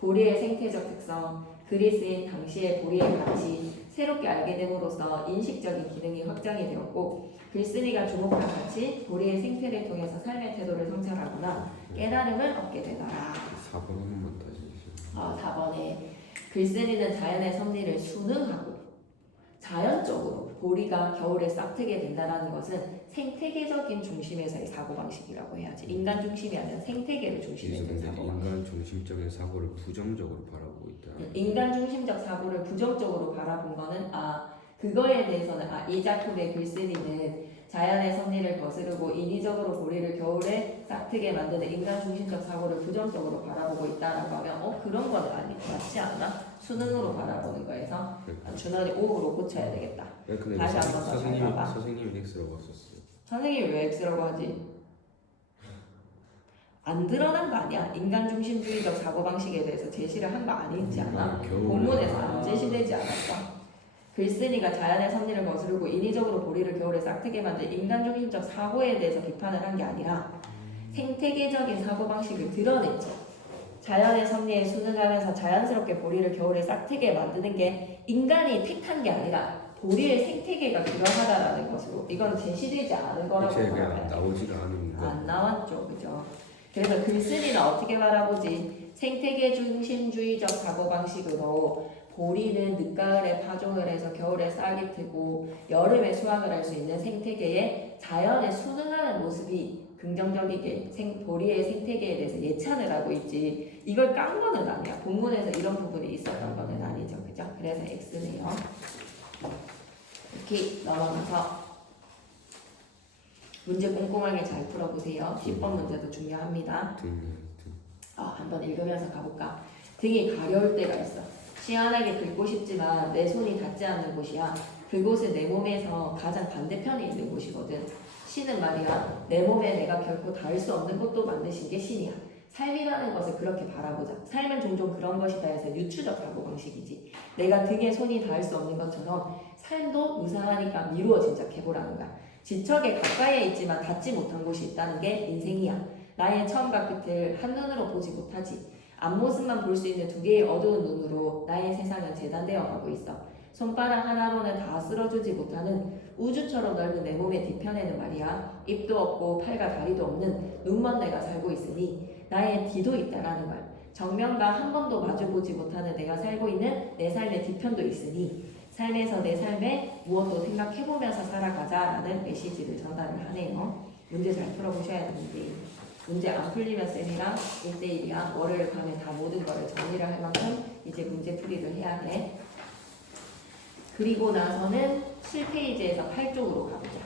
보리의 생태적 특성, 글이 쓰인 당시의 보리의 가치, 새롭게 알게 됨으로써 인식적인 기능이 확장이 되었고 글쓴이가 주목한 가치, 보리의 생태를 통해서 삶의 태도를 성찰하거나 깨달음을 얻게 되더라. 4번 한 번만 다시 해주세요. 4번에 글쓴이는 자연의 섭리를 순응하고 자연적으로 보리가 겨울에 싹트게 된다는 것은 생태계적인 중심에서의 사고방식이라고 해야지. 인간 중심이 아니라 생태계를 중심에서 근데 사고방식. 인간 중심적인 사고를 부정적으로 바라보고 있다. 인간 중심적 사고를 부정적으로 바라본 거는 그거에 대해서는 이 작품의 글쓰기는 자연의 섭리를 거스르고 인위적으로 보리를 겨울에 싹트게 만드는 인간 중심적 사고를 부정적으로 바라보고 있다라고 하면 그런 건 맞지 않아? 수능으로 바라보는 거에서 준원이 O로 고쳐야 되겠다. 근데 다시 한번 더 잘 봐봐. 선생님이 X라고 썼어요. 선생님이 왜 X라고 하지? 안 드러난 거 아니야? 인간 중심주의적 사고방식에 대해서 제시를 한 거 아니지 않아? 본문에서 안 제시되지 않았어? 글쓴이가 자연의 섭리를 거스르고 인위적으로 보리를 겨울에 싹트게 만든 인간 중심적 사고에 대해서 비판을 한 게 아니라 생태계적인 사고방식을 드러냈죠. 자연의 섭리에 순응하면서 자연스럽게 보리를 겨울에 싹트게 만드는 게 인간이 택한 게 아니라 보리의 생태계가 그러하다라는 것으로 이건 제시되지 않은 거라고 그냥 생각해요. 나오지가 않은 거. 안 나왔죠, 그죠? 그래서 글쓴이는 어떻게 바라보지? 생태계 중심주의적 사고방식으로 보리는 늦가을에 파종을 해서 겨울에 싹이 트고 여름에 수확을 할 수 있는 생태계에 자연에 순응하는 모습이 긍정적이게 보리의 생태계에 대해서 예찬을 하고 있지 이걸 깐 거는 아니야. 본문에서 이런 부분이 있었던 거는 아니죠, 그죠? 그래서 X네요. 이렇게 넘어가서 문제 꼼꼼하게 잘 풀어보세요. 10번 문제도 중요합니다. 한번 읽으면서 가볼까? 등이 가려울 때가 있어. 시원하게 긁고 싶지만 내 손이 닿지 않는 곳이야. 그곳은 내 몸에서 가장 반대편에 있는 곳이거든. 신은 말이야, 내 몸에 내가 결코 닿을 수 없는 곳도 만드신 게 신이야. 삶이라는 것을 그렇게 바라보자. 삶은 종종 그런 것이다 해서 유추적 사고방식이지. 내가 등에 손이 닿을 수 없는 것처럼 삶도 유사하니까 미루어 짐작해보라는 거야. 지척에 가까이에 있지만 닿지 못한 곳이 있다는 게 인생이야. 나의 처음과 끝을 한눈으로 보지 못하지. 앞모습만 볼 수 있는 두 개의 어두운 눈으로 나의 세상은 재단되어 가고 있어. 손가락 하나로는 다 쓸어주지 못하는 우주처럼 넓은 내 몸의 뒤편에는 말이야, 입도 없고 팔과 다리도 없는 눈먼 내가 살고 있으니 나의 뒤도 있다라는 말. 정면과 한 번도 마주보지 못하는 내가 살고 있는 내 삶의 뒤편도 있으니 삶에서 내 삶에 무엇도 생각해보면서 살아가자라는 메시지를 전달을 하네요. 문제 잘 풀어보셔야 되는데 문제 안 풀리면 쌤이랑 1대1이야. 월요일 밤에 다 모든 거를 정리를 할 만큼 이제 문제 풀이를 해야 해. 그리고 나서는 7페이지에서 8쪽으로 가보자.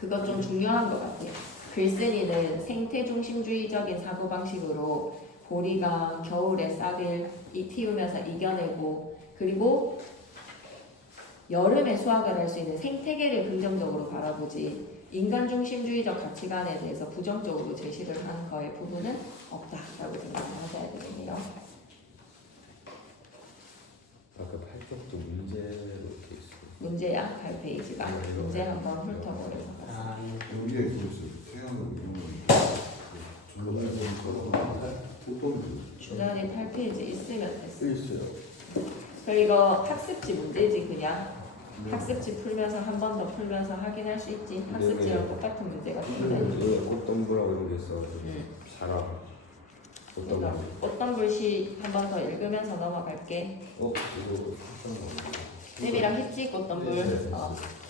그것 좀 중요한 것 같아요. 글쓴이는 생태중심주의적인 사고방식으로 보리가 겨울에 싹을 틔우면서 이겨내고 그리고 여름에 수확을 할 수 있는 생태계를 긍정적으로 바라보지 인간중심주의적 가치관에 대해서 부정적으로 제시를 하는 거의 부분은 없다라고 생각하셔야 되겠네요. 아까 8쪽도 문제로 이렇게 있어요. 문제야 8페이지가. 문제 한번 훑어보려고 봤어. 여기에 있어요. 태양은 이런 거 주단이 8페이지 있으면 됐어. 있어요. 그리고 학습지 문제지 그냥. 학습지 풀면서 한 번 더 풀면서 확인할 수 있지. 학습지랑 똑같은 문제가 있는데. 꽃동부라고 이런 게 있어. 살아. 꽃동부. 어떤 글씨 한 번 더 읽으면서 넘어갈게. 이거 쌤이랑 했지 꽃덤불.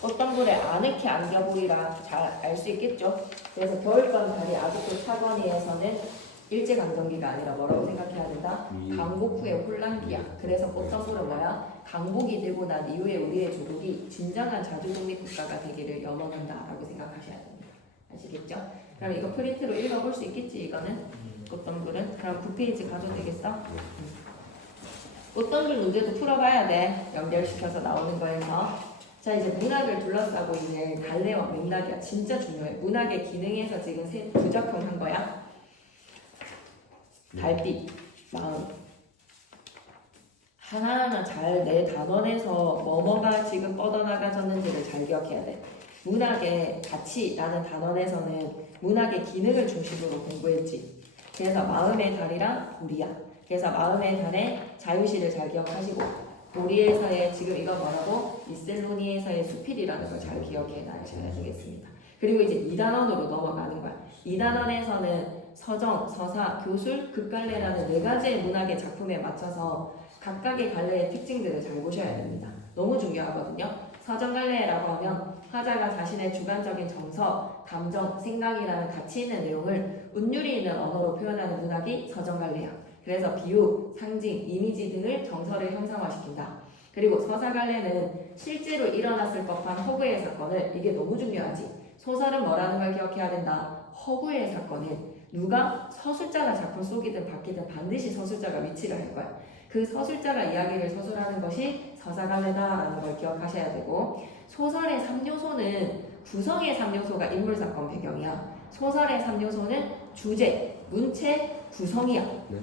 꽃덤불에 아늑해 안겨보이라 잘 알 수 있겠죠. 그래서 겨울밤 달이 아직도 차건이에서는 일제강점기가 아니라 뭐라고 생각해야 된다? 강복 후의 혼란기야. 그래서 꽃덤불은 뭐야? 강복이 되고 난 이후에 우리의 조국이 진정한 자주독립국가가 되기를 염원한다 라고 생각하셔야 됩니다. 아시겠죠? 그럼 이거 프린트로 읽어볼 수 있겠지 이거는? 꽃덤불은? 그럼 9페이지 가도 되겠어? 꽃덤불 문제도 풀어봐야 돼. 연결시켜서 나오는 거에서. 자 이제 문학을 둘러싸고 있는 갈래와 맥락이야. 진짜 중요해. 문학의 기능에서 지금 두 작품 한 거야. 달빛, 마음. 하나하나 잘 내 단원에서 뭐뭐가 지금 뻗어나가졌는지를 잘 기억해야 돼. 문학의 가치라는 단원에서는 문학의 기능을 중심으로 공부했지. 그래서 마음의 달이랑 우리야. 그래서 마음의 달의 자유시를 잘 기억하시고 도리에서의 지금 이거 뭐라고? 미셀로니에서의 수필이라는 걸 잘 기억해 놔야 되겠습니다. 그리고 이제 2단원으로 넘어가는 거야. 2단원에서는 서정, 서사, 교술, 극갈래라는 4가지의 문학의 작품에 맞춰서 각각의 갈래의 특징들을 잘 보셔야 됩니다. 너무 중요하거든요. 서정갈래라고 하면 화자가 자신의 주관적인 정서, 감정, 생각이라는 가치 있는 내용을 운율이 있는 언어로 표현하는 문학이 서정갈래야. 그래서 비유, 상징, 이미지 등을 정서를 형상화시킨다. 그리고 서사갈래는 실제로 일어났을 법한 허구의 사건을, 이게 너무 중요하지. 소설은 뭐라는 걸 기억해야 된다. 허구의 사건은 누가 서술자가 작품 속이든 밖이든 반드시 서술자가 위치를 할 거야. 그 서술자가 이야기를 서술하는 것이 서사갈래다라는 걸 기억하셔야 되고, 소설의 3요소는 구성의 3요소가 인물, 사건, 배경이야. 소설의 3요소는 주제, 문체, 구성이야. 네.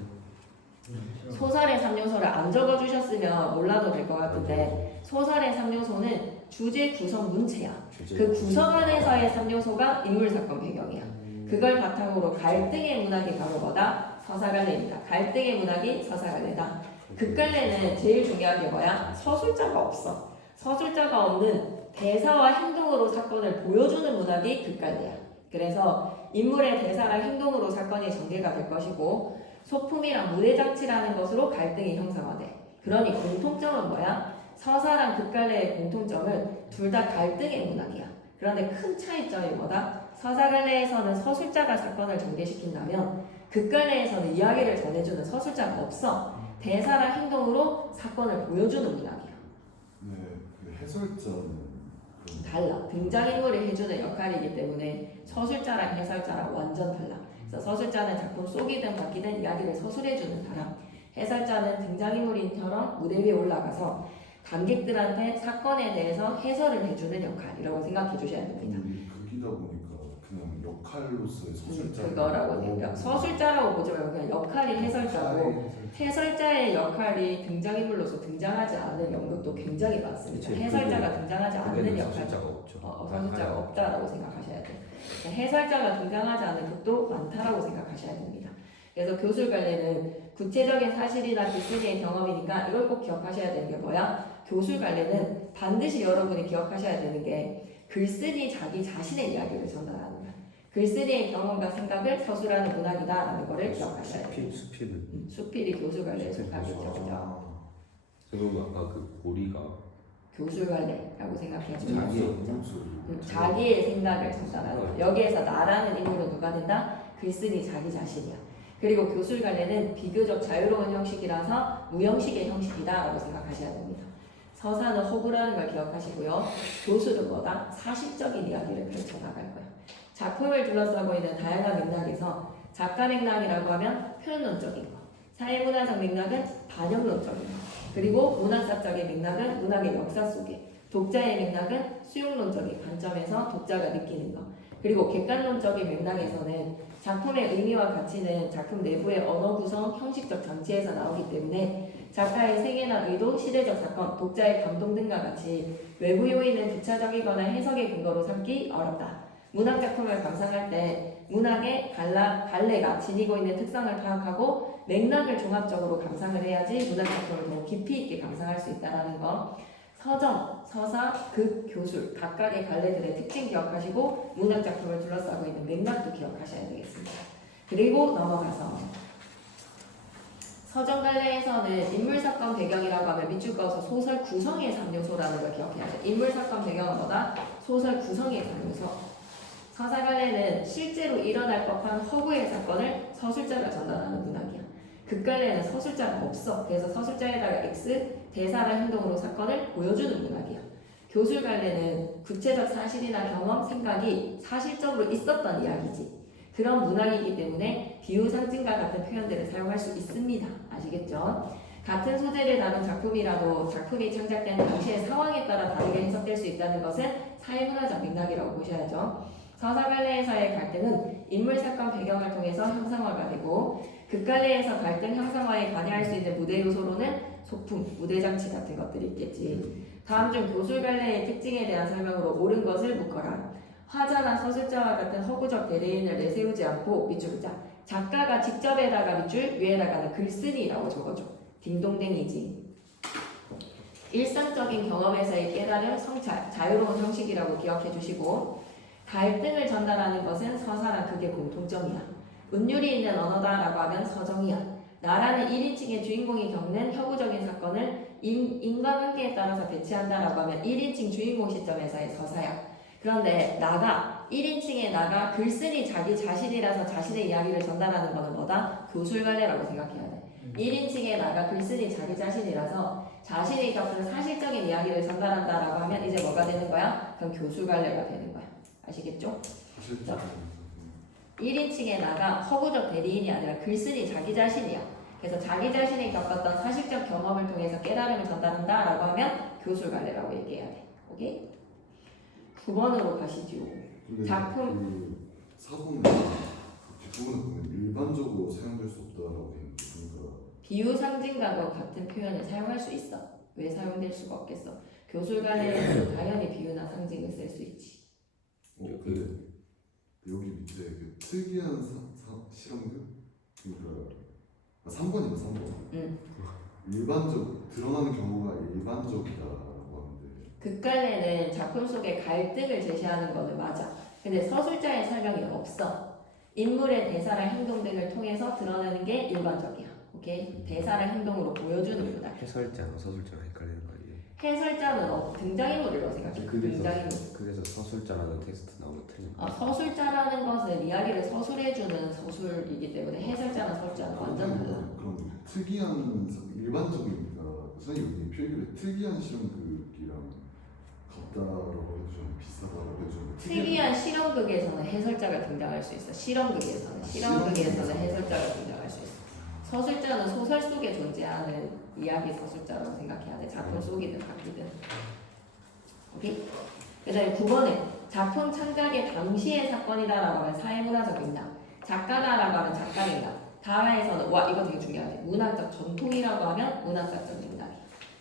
소설의 3요소를 안 적어주셨으면 몰라도 될 것 같은데 소설의 3요소는 주제, 구성, 문체야. 그 구성 안에서의 3요소가 인물, 사건, 배경이야. 그걸 바탕으로 갈등의 문학이 바로 뭐다? 서사갈래입니다. 갈등의 문학이 서사갈래다. 극갈래는 제일 중요한 게 뭐야? 서술자가 없어. 서술자가 없는 대사와 행동으로 사건을 보여주는 문학이 극갈래야. 그래서 인물의 대사랑 행동으로 사건이 전개가 될 것이고 소품이랑 무대장치라는 것으로 갈등이 형성화돼. 그러니 공통점은 뭐야? 서사랑 극갈래의 공통점은 둘 다 갈등의 문학이야. 그런데 큰 차이점이 뭐다? 서사갈래에서는 서술자가 사건을 전개시킨다면 극갈래에서는 이야기를 전해주는 서술자가 없어. 대사랑 행동으로 사건을 보여주는 문학이야. 네, 그 해설자는 달라. 등장인물이 해주는 역할이기 때문에 서술자랑 해설자랑 완전 달라. 그래서 서술자는 작품 속이든 밖이든 이야기를 서술해주는 사람, 해설자는 등장인물인처럼 무대 위에 올라가서 관객들한테 사건에 대해서 해설을 해주는 역할이라고 생각해 주셔야 됩니다. 극이다 보니까 그냥 역할로서의 서술자 그거라고 해요. 서술자라고 보지 말고 그냥 역할이 해설자고, 해설자의 역할이 등장인물로서 등장하지 않은 연극도 굉장히 많습니다. 그치, 해설자가 등장하지 않는 역할, 서술자가 없죠. 서술자가 없다라고 생각하셔야 돼요. 해설자가 등장하지 않는 극도 많다라고 생각하셔야 됩니다. 그래서 교술갈래는 구체적인 사실이나 글쓴이의 경험이니까 이걸 꼭 기억하셔야 되는 게 뭐야? 교술갈래는 반드시 여러분이 기억하셔야 되는 게 글쓴이 자기 자신의 이야기를 전달하는 거야. 글쓴이의 경험과 생각을 서술하는 문학이다라는 거를 기억하셔야 돼요. 수필은 수필이 교술갈래에 속하겠죠. 그죠? 그리고 아까 그 고리가 교술갈래라고 생각해주면 자기의 자기의 생각을 전달하는 거야. 여기에서 나라는 인물은 누가 된다? 글쓴이 자기 자신이야. 그리고 교술갈래는 비교적 자유로운 형식이라서 무형식의 형식이다라고 생각하셔야 됩니다. 서사는 허구라는 걸 기억하시고요. 교술은 뭐다? 사실적인 이야기를 펼쳐나갈 거야. 작품을 둘러싸고 있는 다양한 맥락에서 작가 맥락이라고 하면 표현론적인 거, 사회문화적 맥락은 반영론적인 거, 그리고 문학사적인 맥락은 문학의 역사 속에, 독자의 맥락은 수용론적인 관점에서 독자가 느끼는 거, 그리고 객관론적인 맥락에서는 작품의 의미와 가치는 작품 내부의 언어 구성, 형식적 장치에서 나오기 때문에 작가의 생애나 의도, 시대적 사건, 독자의 감동 등과 같이 외부 요인은 부차적이거나 해석의 근거로 삼기 어렵다. 문학작품을 감상할 때 문학의 갈래가 지니고 있는 특성을 파악하고 맥락을 종합적으로 감상을 해야지 문학작품을 더 깊이 있게 감상할 수 있다는 거. 서정, 서사, 극, 교술 각각의 갈래들의 특징 기억하시고 문학작품을 둘러싸고 있는 맥락도 기억하셔야 되겠습니다. 그리고 넘어가서 서정 갈래에서는 인물, 사건, 배경이라고 하면 밑줄 그어서 소설 구성의 3요소라는 걸 기억해야 돼. 인물, 사건, 배경은 뭐다? 소설 구성의 3요소. 서사 갈래는 실제로 일어날 법한 허구의 사건을 서술자가 전달하는 문학이야. 극갈래는 서술자가 없어. 그래서 서술자에다가 X, 대사나 행동으로 사건을 보여주는 문학이야. 교술갈래는 구체적 사실이나 경험, 생각이 사실적으로 있었던 이야기지. 그런 문학이기 때문에 비유, 상징과 같은 표현들을 사용할 수 있습니다. 아시겠죠? 같은 소재를 다룬 작품이라도 작품이 창작된 당시의 상황에 따라 다르게 해석될 수 있다는 것은 사회문화적 맥락이라고 보셔야죠. 서사갈래에서의 갈등은 인물, 사건, 배경을 통해서 형상화가 되고 극갈래에서 갈등 형상화에 관여할 수 있는 무대 요소로는 소품, 무대장치 같은 것들이 있겠지. 다음 중 교술갈래의 특징에 대한 설명으로 옳은 것을 묶어라. 화자나 서술자와 같은 허구적 대리인을 내세우지 않고 밑줄 자. 작가가 직접에다가 밑줄, 위에다가는 글쓴이라고 적어줘. 딩동댕이지. 일상적인 경험에서의 깨달음, 성찰, 자유로운 형식이라고 기억해 주시고 갈등을 전달하는 것은 서사랑 극의 공통점이야. 운율이 있는 언어다라고 하면 서정이야. 나라는 1인칭의 주인공이 겪는 혁우적인 사건을 인과관계에 따라서 배치한다라고 하면 1인칭 주인공 시점에서의 서사야. 그런데 나가 1인칭의 나가 글쓴이 자기 자신이라서 자신의 이야기를 전달하는 것은 뭐다? 교술갈래라고 생각해야 돼. 1인칭의 나가 글쓴이 자기 자신이라서 자신이 겪은 사실적인 이야기를 전달한다라고 하면 이제 뭐가 되는 거야? 그럼 교술갈래가 되는 거야. 아시겠죠? 사실 1인칭의 나가 허구적 대리인이 아니라 글쓴이 자기 자신이야. 그래서 자기 자신이 겪었던 사실적 경험을 통해서 깨달음을 전달한다라고 하면 교술갈래라고 얘기해야 돼. 오케이? 9번으로 가시죠. 작품. 그 사본은 뒷부분에 보면 일반적으로 사용될 수 없다라고 되어 있는데 그러니까 비유, 상징과 같은 표현을 사용할 수 있어. 왜 사용될 수가 없겠어? 교술갈래에서 당연히 비유나 상징을 쓸 수 있지. 근데 여기 밑에 그 특이한 실험들 그러니까 3번이다 3번. 일반적 드러나는 경우가 일반적이다라고 하는데 극갈래는 작품 속에 갈등을 제시하는 것은 맞아. 근데 서술자의 설명이 없어. 인물의 대사랑 행동 등을 통해서 드러내는 게 일반적이야. 오케이? 대사랑 행동으로 보여주는 거다. 해설자랑 서술자랑 헷갈리는 거 아니에요? 해설자는 등장인물이라고 생각해. 등장인물. 그래서 서술자라는 텍스트 나오면 틀린 거. 서술자라는 것은 이야기를 서술해주는 서술이기 때문에 해설자나 서술자는 완전 달라. 그럼 특이한 일반적이니까 선생님이 표기를 특이한 실험극이랑 같다라고 해주면 비슷하다고 해주면 특이한 실험극에서는 해설자가 등장할 수 있어. 실험극에서는 해설자가 등장할 수 있어. 서술자는 소설 속에 존재하는 이야기 서술자라고 생각해야 돼. 작품 속이든 바뀌든. 오케이? 그 다음에 9번에 작품 창작의 당시의 사건이다라고 하면 사회문화적 맥락, 작가다라고 하면 작가 맥락, 다화에서는 와 이거 되게 중요하지. 문학적 전통이라고 하면 문학적 맥락이.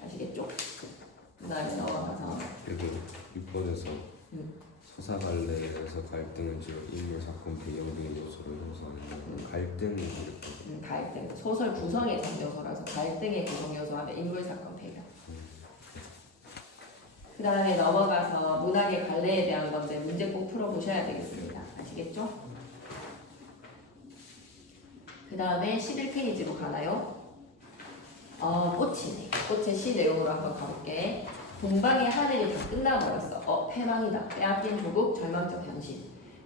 아시겠죠? 그 다음에 넘어가서 그리고 6번에서 서사갈래에서 갈등을 주로 인물, 사건, 배경 등의 요소로 형성하는 갈등을 갈등. 소설 구성의 요소라서 갈등의 구성 요소 하면 인물, 사건, 배경. 그 다음에 넘어가서 문학의 갈래에 대한 건데 문제 꼭 풀어보셔야 되겠습니다. 아시겠죠? 그 다음에 11페이지로 가나요? 꽃이네. 꽃의 시 내용으로 한번 가볼게. 동방의 하늘이 다 끝나버렸어. 패망이다. 빼앗긴 조국, 절망적 현실.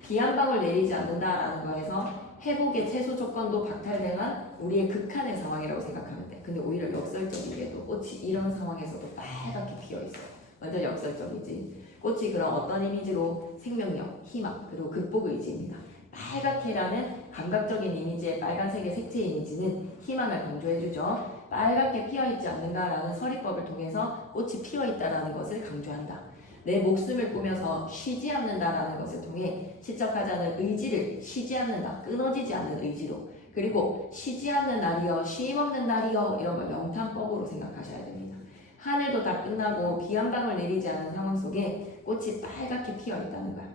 비 한 방울 내리지 않는다라는 거에서 회복의 최소 조건도 박탈당한 우리의 극한의 상황이라고 생각하면 돼. 근데 오히려 역설적이게도 꽃이 이런 상황에서도 빨갛게 피어있어. 완전 역설적이지. 꽃이 그럼 어떤 이미지로 생명력, 희망, 그리고 극복 의지입니다. 빨갛게라는 감각적인 이미지의 빨간색의 색채 이미지는 희망을 강조해주죠. 빨갛게 피어있지 않는가라는 서리법을 통해서 꽃이 피어있다라는 것을 강조한다. 내 목숨을 꾸며서 쉬지 않는다라는 것을 통해 시적하자는 의지를 쉬지 않는다, 끊어지지 않는 의지로, 그리고 쉬지 않는 날이여, 쉼 없는 날이여, 이런 걸 명탐법으로 생각하셔야 됩니다. 하늘도 다 끝나고 비 한 방울 내리지 않은 상황 속에 꽃이 빨갛게 피어있다는 거야.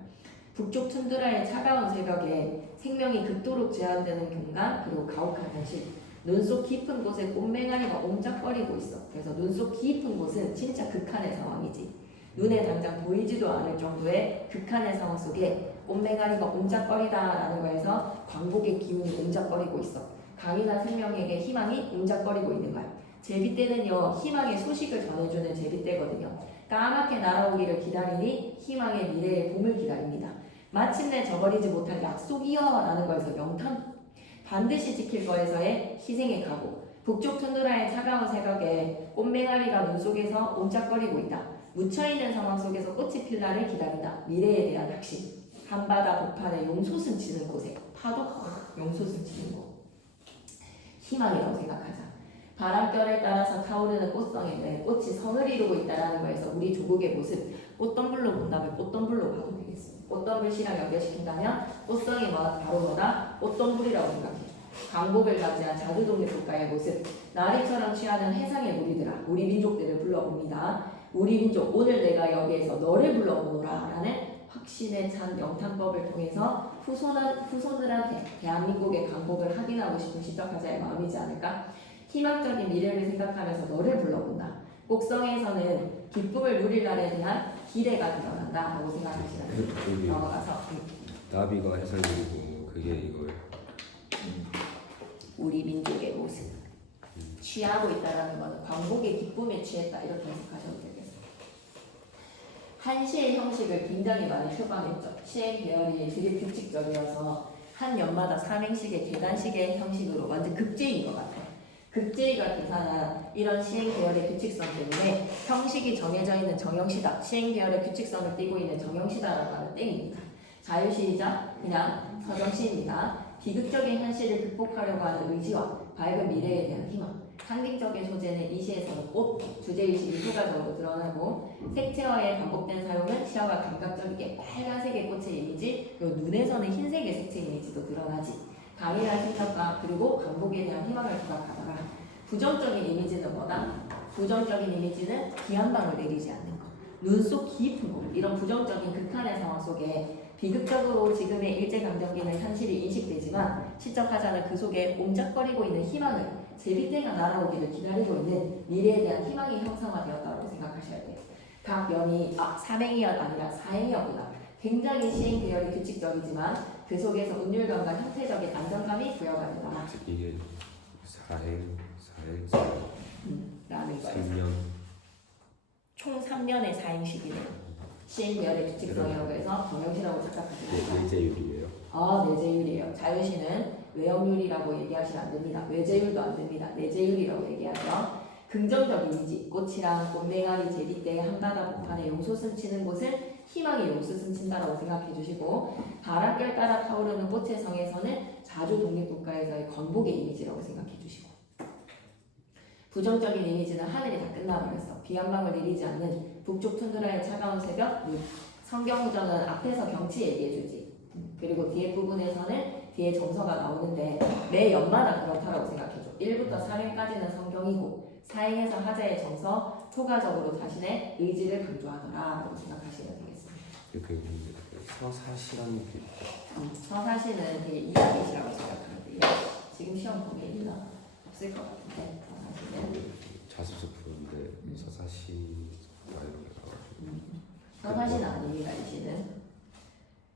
북쪽 툰드라의 차가운 새벽에 생명이 극도로 제한되는 경감, 그리고 가혹한 현실. 눈 속 깊은 곳에 꽃맹아리가 옴짝거리고 있어. 그래서 눈 속 깊은 곳은 진짜 극한의 상황이지. 눈에 당장 보이지도 않을 정도의 극한의 상황 속에 꽃맹아리가 옴짝거리다라는 거에서 광복의 기운이 옴짝거리고 있어. 강인한 생명에게 희망이 옴짝거리고 있는 거야. 제비때는요, 희망의 소식을 전해주는 제비때거든요. 까맣게 날아오기를 기다리니 희망의 미래의 봄을 기다립니다. 마침내 저버리지 못할 약속이여 라는 거에서 명탐, 반드시 지킬 거에서의 희생의 각오. 북쪽 툰드라의 차가운 새벽에 꽃맹아리가 눈 속에서 옴짝거리고 있다. 묻혀있는 상황 속에서 꽃이 필 날을 기다린다. 미래에 대한 확신. 한바다 복판에 용솟음 치는 곳에 파도가 용솟음 치는 곳. 희망이라고 생각하자. 바람결에 따라서 타오르는 꽃성에 꽃이 성을 이루고 있다는 거에서 우리 조국의 모습 꽃덤불로 본다면 꽃덤불로 봐도 되겠습니다. 꽃덤불 시랑 연결시킨다면 꽃성이 바로 뭐다? 꽃덤불이라고 생각해. 강복을 맞이한 자두독립국가의 모습. 나리처럼 취하는 해상의 무리들아 우리 민족들을 불러봅니다. 우리 민족 오늘 내가 여기에서 너를 불러보노라 라는 확신에 찬 영탄법을 통해서 후손들한테 대한민국의 강복을 확인하고 싶은 시적하자의 마음이지 않을까? 희망적인 미래를 생각하면서 너를 불러본다. 곡성에서는 기쁨을 누릴 날에 대한 기대가 드러난다 라고 생각하시면 여기 넘어가서 나비가 해설이고 그게 이거 우리 민족의 모습 취하고 있다라는 것은 광복의 기쁨에 취했다 이렇게 해석하셔도 되겠습니다. 한시의 형식을 굉장히 많이 표방했죠. 시행 계열이 되게 규칙적이어서 한 년마다 삼행식의 계단식의 형식으로 완전 급제인 것 같아요. 급제의가 계산한 이런 시행 계열의 규칙성 때문에 형식이 정해져 있는 정형시다. 시행 계열의 규칙성을 띠고 있는 정형시다라고 하는 땡입니다. 자유시이자 그냥 서정시입니다. 비극적인 현실을 극복하려고 하는 의지와 밝은 미래에 대한 희망. 상징적인 소재는 이 시에서는 꽃, 주제의식이 효과적으로 드러나고 색채와의 반복된 사용은 시야가 감각적이게 빨간색의 꽃의 이미지, 그리고 눈에서는 흰색의 색채 이미지도 드러나지. 강인한 생각과 그리고 강복에 대한 희망을 부각하다가 부정적인 이미지는 뭐다? 부정적인 이미지는 비 한 방울 내리지 않는 것. 눈 속 깊은 곳. 이런 부정적인 극한의 상황 속에 비극적으로 지금의 일제강점기는 현실이 인식되지만 시적하자는 그 속에 옴짝거리고 있는 희망을 제비때가 날아오기를 기다리고 있는 미래에 대한 희망이 형성화되었다고 생각하셔야 돼요. 각 면이 삼행이었 아니라 사행이었구나. 굉장히 시행 계열이 규칙적이지만 그 속에서 운율감과 형태적인 안정감이 부여가 된다. 이게 사행 라는 거예요. 3년 총 3년의 사행식이네요. 시행 계열의 규칙성이라고 해서 정형시라고 착각하시면 예제율이에요. 내제율이에요. 자유시는 외형률이라고 얘기하시면 안 됩니다. 외제율도 안 됩니다. 내제율이라고 얘기하죠. 긍정적 이미지, 꽃이랑 꽃맹아리 제비때 한바다 복판에 용솟음 치는 곳은 희망이 용솟음 친다라고 생각해 주시고 바람결 따라 타오르는 꽃의 성에서는 자주 독립국가에서의 건복의 이미지라고 생각해 주시고 부정적인 이미지는 하늘이 다 끝나버렸어. 비 한 방울 내리지 않는 북쪽 툰드라의 차가운 새벽, 성경구절은 앞에서 경치 얘기해주지. 그리고 뒤에 부분에서는 뒤에 정서가 나오는데 매 연마다 그렇다라고 생각해줘. 1부터 4행까지는 성경이고 4행에서 하자의 정서, 효과적으로 자신의 의지를 강조하더라라고 생각하시면 되겠습니다. 그 서사시라는 게 서사시는 되게 이야기시라고 생각하는데 지금 시험 범위에 있나? 없을 것 같은데 서사시는 자수서프인데 서사시가 이렇게 나와가지고 서사시는 아닙니다. 이 시는.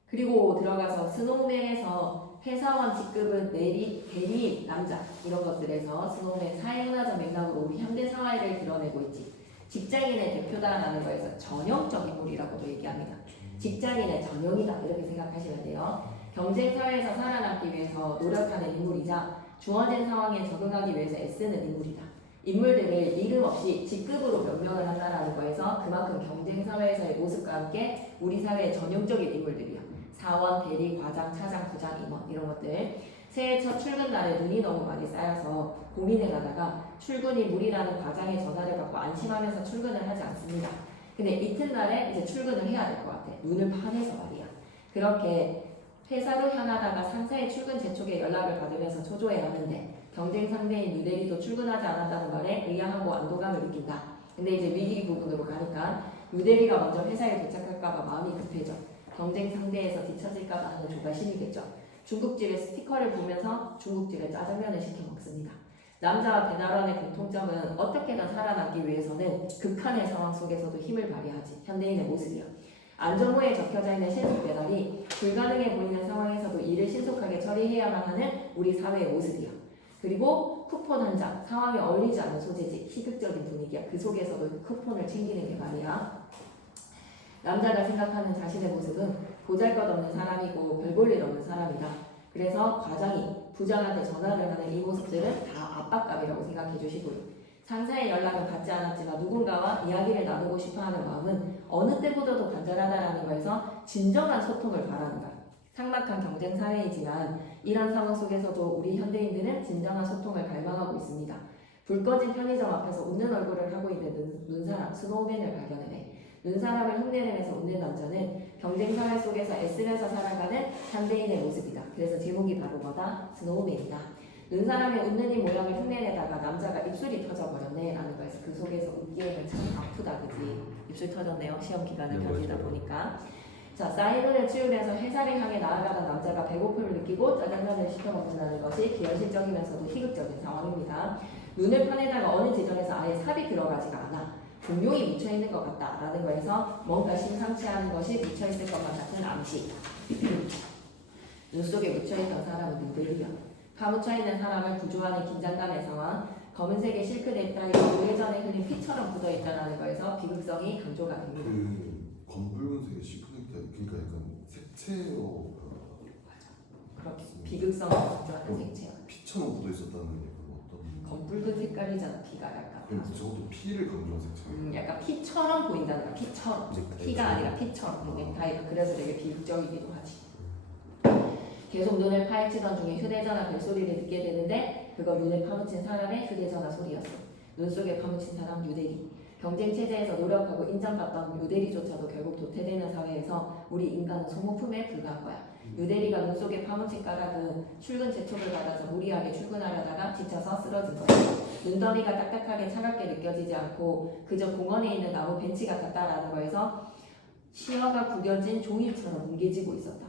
그리고 들어가서 스노우맨에서 회사원 직급은 대리 남자 이런 것들에서 스노우맨 사회문화적 맥락으로 우리 현대 사회를 드러내고 있지. 직장인의 대표다라는 거에서 전형적 인물이라고도 얘기합니다. 직장인의 전형이다 이렇게 생각하시면 돼요. 경쟁 사회에서 살아남기 위해서 노력하는 인물이자 주어진 상황에 적응하기 위해서 애쓰는 인물이다. 인물들을 이름 없이 직급으로 명명을 한다라는 거에서 그만큼 경쟁 사회에서의 모습과 함께 우리 사회의 전형적인 인물들이요. 사원, 대리, 과장, 차장, 부장, 임원 이런 것들. 새해 첫 출근 날에 눈이 너무 많이 쌓여서 고민을 하다가 출근이 무리라는 과장의 전화를 받고 안심하면서 출근을 하지 않습니다. 근데 이튿날에 이제 출근을 해야 될 것 같아. 눈을 파내서 말이야. 그렇게 회사로 향하다가 상사의 출근 재촉에 연락을 받으면서 초조해하는데 경쟁 상대인 유대리도 출근하지 않았다는 말에 의아하고 안도감을 느낀다. 근데 이제 위기 부분으로 가니까 유대리가 먼저 회사에 도착할까봐 마음이 급해져. 경쟁 상대에서 뒤처질까봐 하는 조바심이겠죠. 중국집의 스티커를 보면서 중국집에 짜장면을 시켜 먹습니다. 남자와 배달원의 공통점은 어떻게든 살아남기 위해서는 극한의 상황 속에서도 힘을 발휘하지. 현대인의 모습이요. 안전모에 적혀져 있는 신속 배달이 불가능해 보이는 상황에서도 일을 신속하게 처리해야만 하는 우리 사회의 모습이요. 그리고 쿠폰 한 장, 상황에 어울리지 않는 소재지, 희극적인 분위기야. 그 속에서도 쿠폰을 챙기는 게 말이야. 남자가 생각하는 자신의 모습은 보잘것없는 사람이고 별 볼 일 없는 사람이다. 그래서 과장이 부장한테 전화를 하는 이 모습들은 다 압박감이라고 생각해 주시고요. 상사의 연락은 받지 않았지만 누군가와 이야기를 나누고 싶어하는 마음은 어느 때보다도 간절하다라는 거에서 진정한 소통을 바라는 거야. 삭막한 경쟁 사회이지만 이런 상황 속에서도 우리 현대인들은 진정한 소통을 갈망하고 있습니다. 불 꺼진 편의점 앞에서 웃는 얼굴을 하고 있는 눈사람 스노우맨을 발견해. 눈사람을 흉내내면서 웃는 남자는 경쟁 사회 속에서 애쓰면서 살아가는 현대인의 모습이다. 그래서 제목이 바로 뭐다? 스노우맨이다. 눈사람의 웃는 이 모양을 흉내내다가 남자가 입술이 터져버렸네 라는 거에서 그 속에서 웃기에는 참 아프다 그지? 입술 터졌네요. 시험 기간을 네, 견디다 맞아요. 보니까. 자, 사이론을 치우면서 회사를 향해 나아가던 남자가 배고픔을 느끼고 짜장면을 시켜 먹는다는 것이 비현실적이면서도 희극적인 상황입니다. 눈을 펴내다가 어느 지점에서 아예 삽이 들어가지가 않아 공룡이 묻혀있는 것 같다라는 거에서 뭔가 심상치 않은 것이 묻혀있을 것만 같은 암시. 눈 속에 묻혀있던 사람은 누구이며 파묻혀있는 사람을 구조하는 긴장감의 상황. 검은색의 실크 넥타이가 오래전에 흘린 피처럼 묻어있다는 거에서 비극성이 강조가 됩니다. 그 검붉은색의 시크넥타이 그러니까 약간 색채로 그렇게 비극성을 강조하는 색채요. 피처럼 묻어 있었다는 게 어떤 검붉은 색깔이잖아. 피가 약간. 저것도 피를 강조한 색채. 약간 피처럼 보인다는 거야. 피처럼. 피가 아니라 피처럼. 넥타이가 그래서 되게 비극적이기도 하지. 계속 눈을 파헤치던 중에 휴대전화 벨소리를 듣게 되는데 그건 눈을 파묻힌 사람의 휴대전화 소리였어. 눈 속에 파묻힌 사람 유대리. 경쟁 체제에서 노력하고 인정받던 유대리조차도 결국 도태되는 사회에서 우리 인간은 소모품에 불과한 거야. 유대리가 눈 속에 파묻힌 까닭은 출근 재촉을 받아서 무리하게 출근하려다가 지쳐서 쓰러진 거야. 눈더미가 딱딱하게 차갑게 느껴지지 않고 그저 공원에 있는 나무 벤치 같았다라는 거에서 시야가 구겨진 종이처럼 뭉개지고 있었다.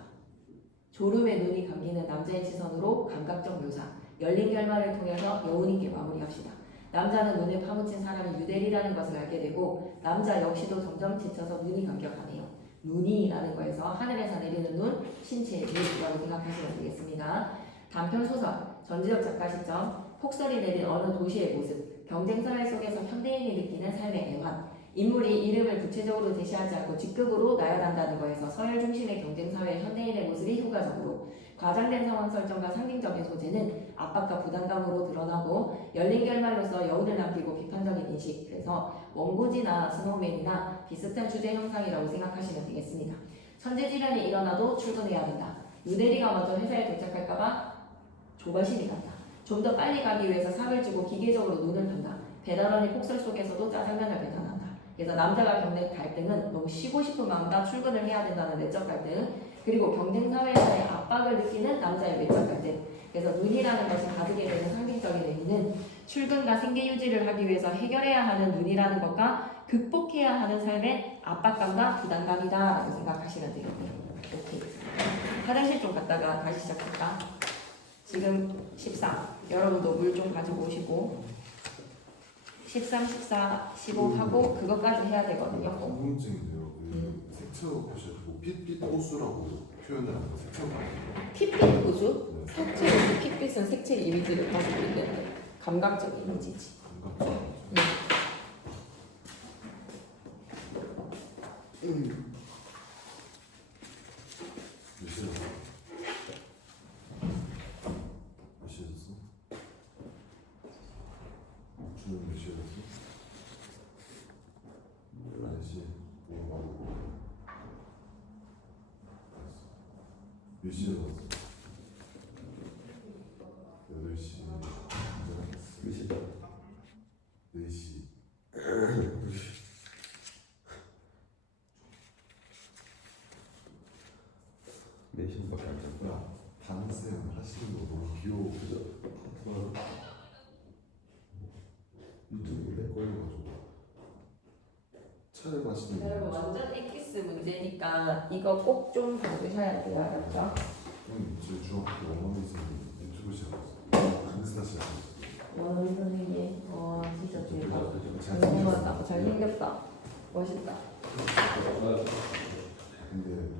졸음에 눈이 감기는 남자의 시선으로 감각적 묘사, 열린 결말을 통해서 여운 있게 마무리합시다. 남자는 눈을 파묻힌 사람이 유대리라는 것을 알게 되고 남자 역시도 점점 지쳐서 눈이 감겨가네요. 눈이라는 거에서 하늘에서 내리는 눈, 신체의 눈이라고 생각하시면 되겠습니다. 단편 소설, 전지적 작가 시점, 폭설이 내린 어느 도시의 모습, 경쟁 사회 속에서 현대인이 느끼는 삶의 애환, 인물이 이름을 구체적으로 제시하지 않고 직급으로 나열한다는 거에서 서열 중심의 경쟁 사회의 현대인의 모습이 효과적으로 과장된 상황 설정과 상징적인 소재는 압박과 부담감으로 드러나고 열린 결말로서 여운을 남기고 비판적인 인식. 그래서 원고지나 스노우맨이나 비슷한 주제 형상이라고 생각하시면 되겠습니다. 천재지변이 일어나도 출근해야 된다. 유대리가 먼저 회사에 도착할까봐 조바심이 간다. 좀 더 빨리 가기 위해서 삽을 쥐고 기계적으로 눈을 판다. 배달원이 폭설 속에서도 짜장면을 배달한다. 그래서 남자가 겪는 갈등은 너무 쉬고 싶은 마음과 출근을 해야 된다는 내적 갈등, 그리고 경쟁 사회에서의 압박을 느끼는 남자의 외적 갈등. 그래서 눈이라는 것이 가지게 되는 상징적인 의미는 출근과 생계 유지를 하기 위해서 해결해야 하는 눈이라는 것과 극복해야 하는 삶의 압박감과 부담감이다라고 생각하시면 되겠네요. 오케이. 화장실 좀 갔다가 다시 시작할까? 지금 14. 여러분도 물 좀 가지고 오시고 13, 14, 15 하고 그것까지 해야 되거든요. 궁금증인데요. 그 색채 혹시 그 빛빛 호수라고 표현을 하는 색채가 핏빛 구수? 색채 구수, 핏빛은 색채 이미지를 가지고 있는 감각적 이미지지. 감각적. 몇 시였어? 몇 시였어? 주는 몇 시였어? 11시. 몇 시에 왔어? 8시. 몇 시다? 4시. 네 시간밖에 안 됐다. 야, 단쌤 하시는 거 너무 귀여워. 그죠? 유튜브 내 걸려가지고 차를 마시는 여러분 완전 엑기스 문제니까 이거 꼭 좀 봐주셔야 돼요. 알았죠? 제 중학교 어머니 선생님 유튜브 시작했어요. 인스타 시작했어요. 원원 선생님, 진짜 대박. 잘생겼다. 잘생겼다. 멋있다. 근데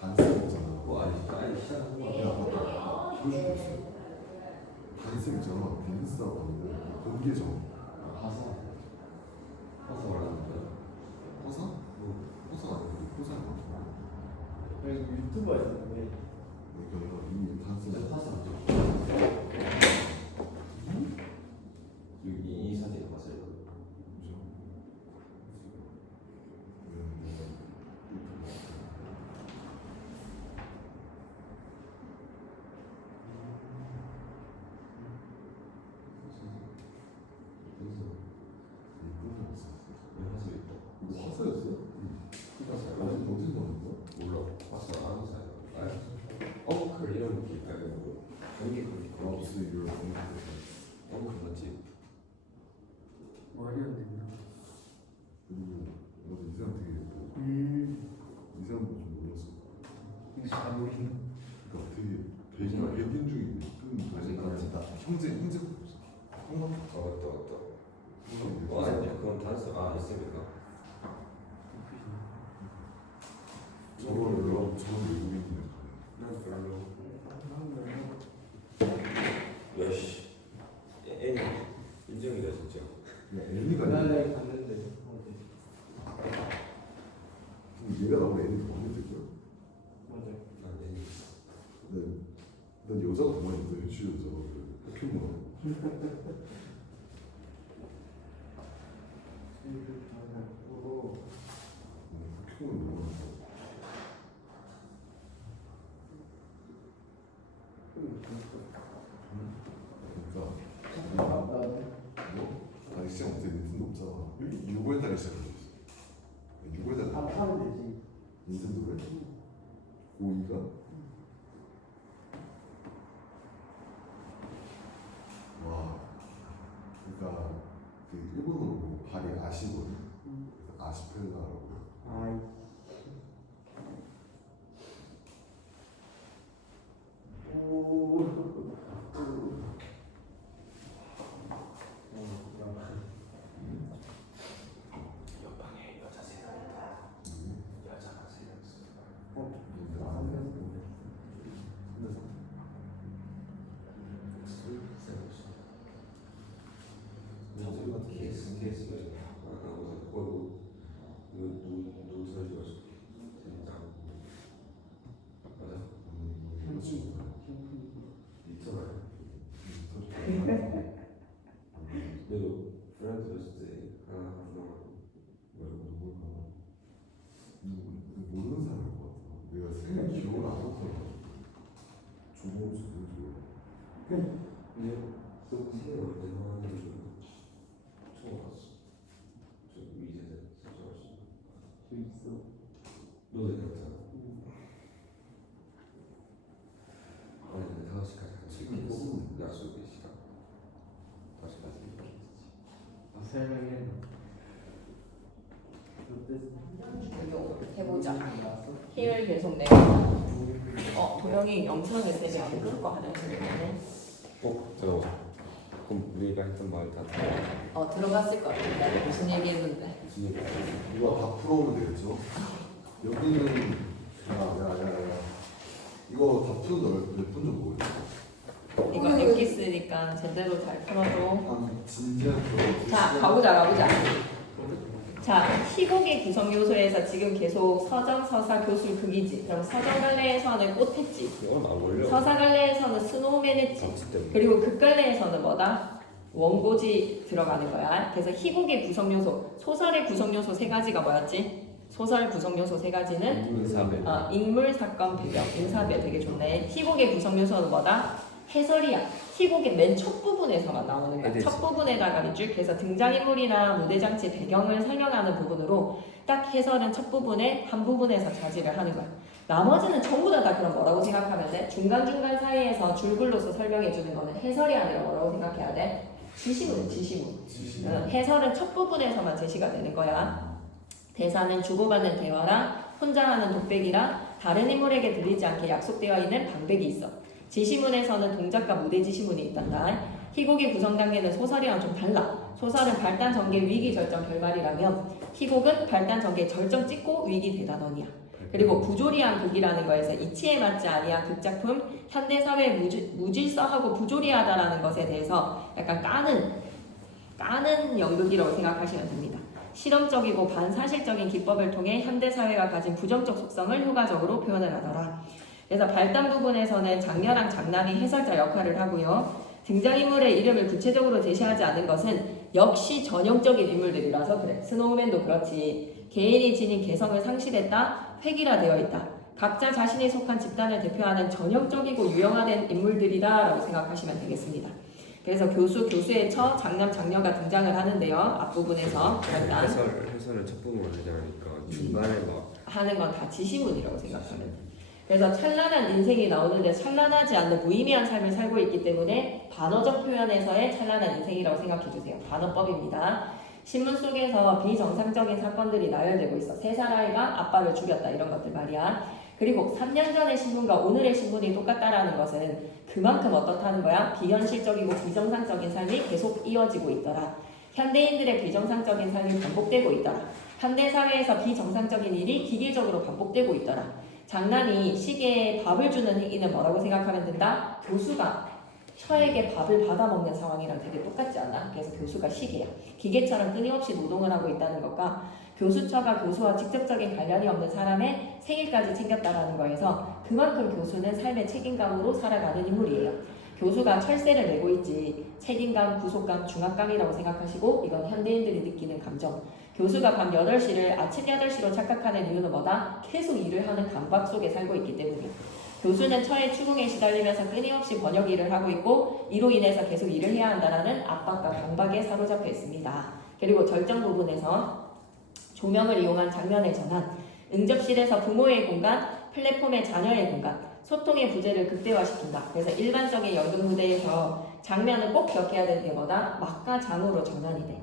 단쌤 있잖아. 아니 시작한 거 야, 맞다. 보여주고 있어. 단쌤 있잖아. 인스타 봤는데 공개정. 화사 말하는 거야? 화사? 화사 아니고 호사야. 그래서 유튜버가 있었는데 그러니까 이 단쌤 화사 여기 이 사진 봤어요. 경기 경기 그거 없으니 이걸 보는 거. 맞지? 뭐 하려는데 그리고 나도 이 사람 되게 예뻐. 이 사람도 좀 놀랐어. 잘 모르겠네. 그러니까 되게 배기가 백인 중에 예쁜 맞아. 형제 없어. 형만 맞다. 아니야 그건 다르어. 있습니까? 저거는 외국인이네. 난 별로. 야씨. 애니 인정이다 진짜. 야 애니가 나 아니라 갔는데 어제. 얘가 나오면 애니 더 많이 될 거야. 맞아. 난 애니. 난 여자가 더 많이 있다. 유치 여자가 포켓몬. 포켓몬 너무 많아. 그러니까 뭐 아직 시작 못해. 닌텐도 없잖아. 6월달에 시작했어. 6월달에 하면 되지. 닌텐도를 5위가 와 그러니까 그 일본어로 발이 아시거든. 그래서 아시펠라라고. 아이. 오. 옆방에 여자 세 명이다. 여자가 세 명 있어. 모르는 사람일 것 같아. 내가 생각 기억을 안 하더라. 조범수 누구야? 너도 그렇잖아. 아니 근데 5시까지 같이 있겠어. 약속의 시간 5시까지 설명해. 이거 해보자. 힘을 계속 내고. 도영이 영상을 때문에 안 그럴 거 하나 들리네. 잠깐만. 그럼 우리가 했던 말 다 들어봤을 것 같은데 무슨 얘기했는데. 무슨 얘기야? 이거 다 풀어오면 되겠죠? 여기는 야야야야 이거 다 푸는 몇분 정도 걸려? 이거 엑기스니까 제대로 잘 풀어줘. 한 진지한 그런 자, 가보자. 자, 희곡의 구성 요소에서 지금 계속 서정, 서사, 교술, 극이지. 그럼 서정 갈래에서는 꽃 했지. 이건 안 올려. 서사 갈래에서는 스노우맨 했지. 정치 때문에. 그리고 극 갈래에서는 뭐다? 원고지 들어가는 거야. 그래서 희곡의 구성 요소, 소설의 구성 요소 세 가지가 뭐였지? 소설 구성 요소 세 가지는 인사배. 인물, 사건, 배경, 인사배 되게 좋네. 희곡의 구성 요소는 뭐다? 해설이야. 희곡의 맨 첫 부분에서만 나오는 거야. 해대지. 첫 부분에다가 밑줄 그래서 등장인물이나 무대장치 배경을 설명하는 부분으로 딱 해설은 첫 부분에 한 부분에서 자질을 하는 거야. 나머지는 전부 다 그럼 뭐라고 생각하면 돼? 중간중간 사이에서 줄글로서 설명해 주는 거는 해설이 아니라 뭐라고 생각해야 돼? 지시문. 해설은 첫 부분에서만 제시가 되는 거야. 대사는 주고받는 대화랑 혼자 하는 독백이랑 다른 인물에게 들리지 않게 약속되어 있는 방백이 있어. 지시문에서는 동작과 무대 지시문이 있단다. 희곡의 구성 단계는 소설이랑 좀 달라. 소설은 발단, 전개, 위기, 절정, 결말이라면 희곡은 발단, 전개, 절정 찍고 위기, 대단원이야. 그리고 부조리한 극이라는 거에서 이치에 맞지 아니한 극작품, 현대사회 무질서하고 부조리하다라는 것에 대해서 약간 까는 연극이라고 생각하시면 됩니다. 실험적이고 반사실적인 기법을 통해 현대사회가 가진 부정적 속성을 효과적으로 표현을 하더라. 그래서 발단 부분에서는 장녀랑 장남이 해설자 역할을 하고요. 등장인물의 이름을 구체적으로 제시하지 않은 것은 역시 전형적인 인물들이라서 그래. 스노우맨도 그렇지. 개인이 지닌 개성을 상실했다, 획일화되어 있다. 각자 자신이 속한 집단을 대표하는 전형적이고 유형화된 인물들이다라고 생각하시면 되겠습니다. 그래서 교수의 처, 장남, 장녀가 등장을 하는데요. 앞부분에서 일단 해설을 첫 부분으로 하니까 중간에 막 하는 건 다 지시문이라고 생각하면 돼. 그래서 찬란한 인생이 나오는데 찬란하지 않는 무의미한 삶을 살고 있기 때문에 반어적 표현에서의 찬란한 인생이라고 생각해 주세요. 반어법입니다. 신문 속에서 비정상적인 사건들이 나열되고 있어. 3살 아이가 아빠를 죽였다 이런 것들 말이야. 그리고 3년 전의 신문과 오늘의 신문이 똑같다라는 것은 그만큼 어떻다는 거야? 비현실적이고 비정상적인 삶이 계속 이어지고 있더라. 현대인들의 비정상적인 삶이 반복되고 있더라. 현대사회에서 비정상적인 일이 기계적으로 반복되고 있더라. 장난이 시계에 밥을 주는 행위는 뭐라고 생각하면 된다? 교수가 처에게 밥을 받아먹는 상황이랑 되게 똑같지 않나? 그래서 교수가 시계야. 기계처럼 끊임없이 노동을 하고 있다는 것과 교수처가 교수와 직접적인 관련이 없는 사람의 생일까지 챙겼다라는 거에서 그만큼 교수는 삶의 책임감으로 살아가는 인물이에요. 교수가 철새를 메고 있지 책임감, 구속감, 중압감이라고 생각하시고 이건 현대인들이 느끼는 감정. 교수가 밤 8시를 아침 8시로 착각하는 이유는 뭐다? 계속 일을 하는 강박 속에 살고 있기 때문이에요. 교수는 처의 추궁에 시달리면서 끊임없이 번역 일을 하고 있고 이로 인해서 계속 일을 해야 한다는 압박과 강박에 사로잡혀 있습니다. 그리고 절정 부분에서 조명을 이용한 장면의 전환, 응접실에서 부모의 공간, 플랫폼의 자녀의 공간, 소통의 부재를 극대화시킨다. 그래서 일반적인 연극 무대에서 장면을 꼭 기억해야 되는 게 뭐다? 막과 장으로 전환이 돼.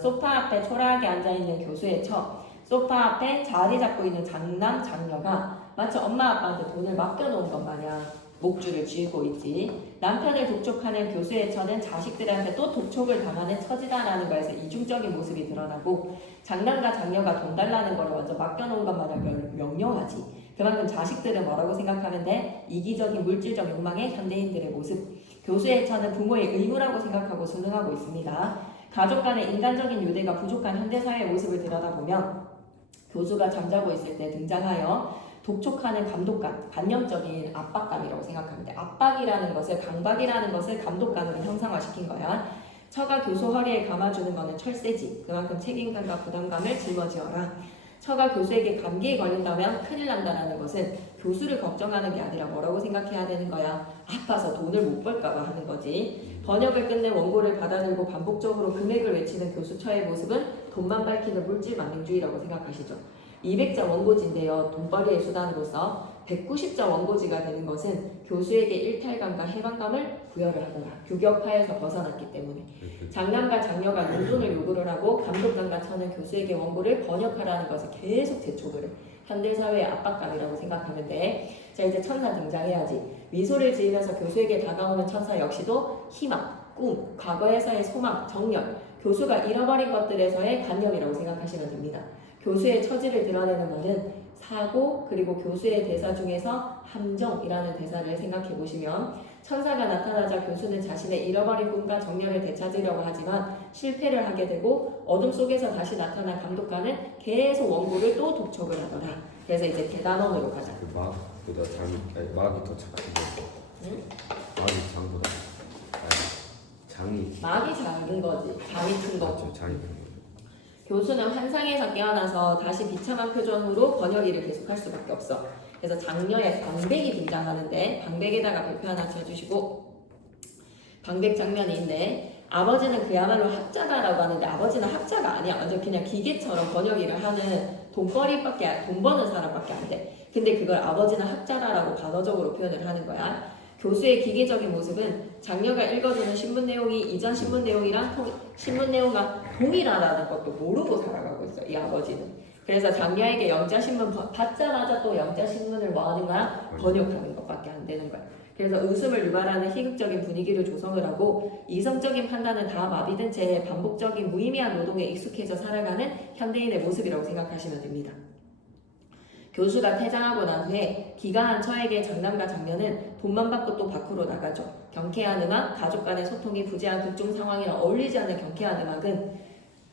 소파 앞에 초라하게 앉아있는 교수의 처, 소파 앞에 자리 잡고 있는 장남, 장녀가 마치 엄마 아빠한테 돈을 맡겨놓은 것 마냥 목줄을 쥐고 있지. 남편을 독촉하는 교수의 처는 자식들한테 또 독촉을 당하는 처지다라는 거에서 이중적인 모습이 드러나고 장남과 장녀가 돈 달라는 거를 완전 맡겨놓은 것 마냥 명령하지. 그만큼 자식들은 뭐라고 생각하면 돼? 이기적인 물질적 욕망의 현대인들의 모습. 교수의 처는 부모의 의무라고 생각하고 순응하고 있습니다. 가족 간의 인간적인 유대가 부족한 현대사회의 모습을 들여다보면 교수가 잠자고 있을 때 등장하여 독촉하는 감독감, 관념적인 압박감이라고 생각하면 돼. 압박이라는 것을, 강박이라는 것을 감독감으로 형상화시킨 거야. 처가 교수 허리에 감아주는 거는 철새지. 그만큼 책임감과 부담감을 짊어지어라. 처가 교수에게 감기에 걸린다면 큰일 난다는 것은 교수를 걱정하는 게 아니라 뭐라고 생각해야 되는 거야? 아파서 돈을 못 벌까 봐 하는 거지. 번역을 끝내 원고를 받아들고 반복적으로 금액을 외치는 교수 처의 모습은 돈만 밝히는 물질 만능주의라고 생각하시죠. 200자 원고지인데요. 돈벌이의 수단으로서 190자 원고지가 되는 것은 교수에게 일탈감과 해방감을 부여를 하더라. 규격화에서 벗어났기 때문에. 장남과 장녀가 용돈을 요구를 하고 감독관과 처는 교수에게 원고를 번역하라는 것을 계속 재촉을 해. 현대사회의 압박감이라고 생각하면 돼. 자, 이제 천사 등장해야지. 미소를 지으면서 교수에게 다가오는 천사 역시도 희망, 꿈, 과거에서의 소망, 정열, 교수가 잃어버린 것들에서의 관념이라고 생각하시면 됩니다. 교수의 처지를 드러내는 말은 사고, 그리고 교수의 대사 중에서 함정이라는 대사를 생각해 보시면 천사가 나타나자 교수는 자신의 잃어버린 꿈과 정열을 되찾으려고 하지만 실패를 하게 되고 어둠 속에서 다시 나타난 감독관은 계속 원고를 또 독촉을 하더라. 그래서 이제 대단원으로 가자. 그 마보다 마악이 더 착한 거. 응? 마악이 장보다 장이 막이 작은 거지. 장이 큰 거고. 맞죠, 장이 큰 거. 교수는 환상에서 깨어나서 다시 비참한 표정으로 번역 일을 계속할 수밖에 없어. 그래서 장녀의 방백이 등장하는데 방백에다가 별표 하나 쳐주시고 방백 장면인데 아버지는 그야말로 학자다라고 하는데 아버지는 학자가 아니야. 완전 그냥 기계처럼 번역 일을 하는 돈 버는 사람밖에 안 돼. 근데 그걸 아버지는 학자다라고 단어적으로 표현을 하는 거야. 교수의 기계적인 모습은 장녀가 읽어주는 신문 내용이 이전 신문 내용이랑 신문 내용과 동일하다는 것도 모르고 살아가고 있어, 이 아버지는. 그래서 장녀에게 영자신문 받자마자 또 영자신문을 뭐 하는 거야? 번역하는 것밖에 안 되는 거야. 그래서 웃음을 유발하는 희극적인 분위기를 조성을 하고 이성적인 판단은 다 마비된 채 반복적인 무의미한 노동에 익숙해져 살아가는 현대인의 모습이라고 생각하시면 됩니다. 교수가 퇴장하고 난 후에 기가한 처에게 장남과 장녀는 돈만 받고 또 밖으로 나가죠. 경쾌한 음악, 가족 간의 소통이 부재한 극중 상황이랑 어울리지 않는 경쾌한 음악은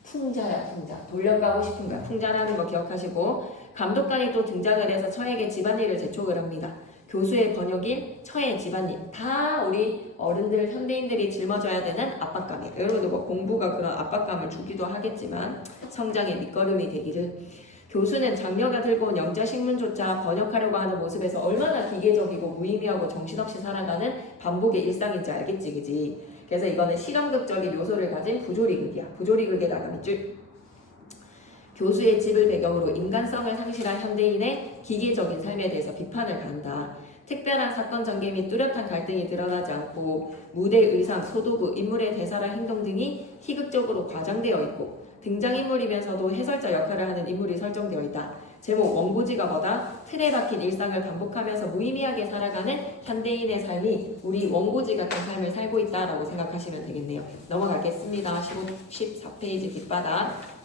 풍자야, 풍자. 돌려가고 싶은 거야. 풍자라는 거 기억하시고 감독관이 또 등장을 해서 처에게 집안일을 재촉을 합니다. 교수의 번역일, 처의 집안일 다 우리 어른들, 현대인들이 짊어져야 되는 압박감이에요. 여러분들 뭐 공부가 그런 압박감을 주기도 하겠지만 성장의 밑거름이 되기를. 교수는 장녀가 들고 온 영자신문조차 번역하려고 하는 모습에서 얼마나 기계적이고 무의미하고 정신없이 살아가는 반복의 일상인지 알겠지, 그지? 그래서 이거는 실험극적인 요소를 가진 부조리극이야. 부조리극에다가 밑줄. 교수의 집을 배경으로 인간성을 상실한 현대인의 기계적인 삶에 대해서 비판을 가한다. 특별한 사건 전개 및 뚜렷한 갈등이 드러나지 않고 무대 의상, 소도구, 인물의 대사랑 행동 등이 희극적으로 과장되어 있고 등장인물이면서도 해설자 역할을 하는 인물이 설정되어 있다. 제목 원고지가 뭐다? 틀에 박힌 일상을 반복하면서 무의미하게 살아가는 현대인의 삶이 우리 원고지 같은 삶을 살고 있다라고 생각하시면 되겠네요. 넘어가겠습니다. 14페이지 뒷바닥.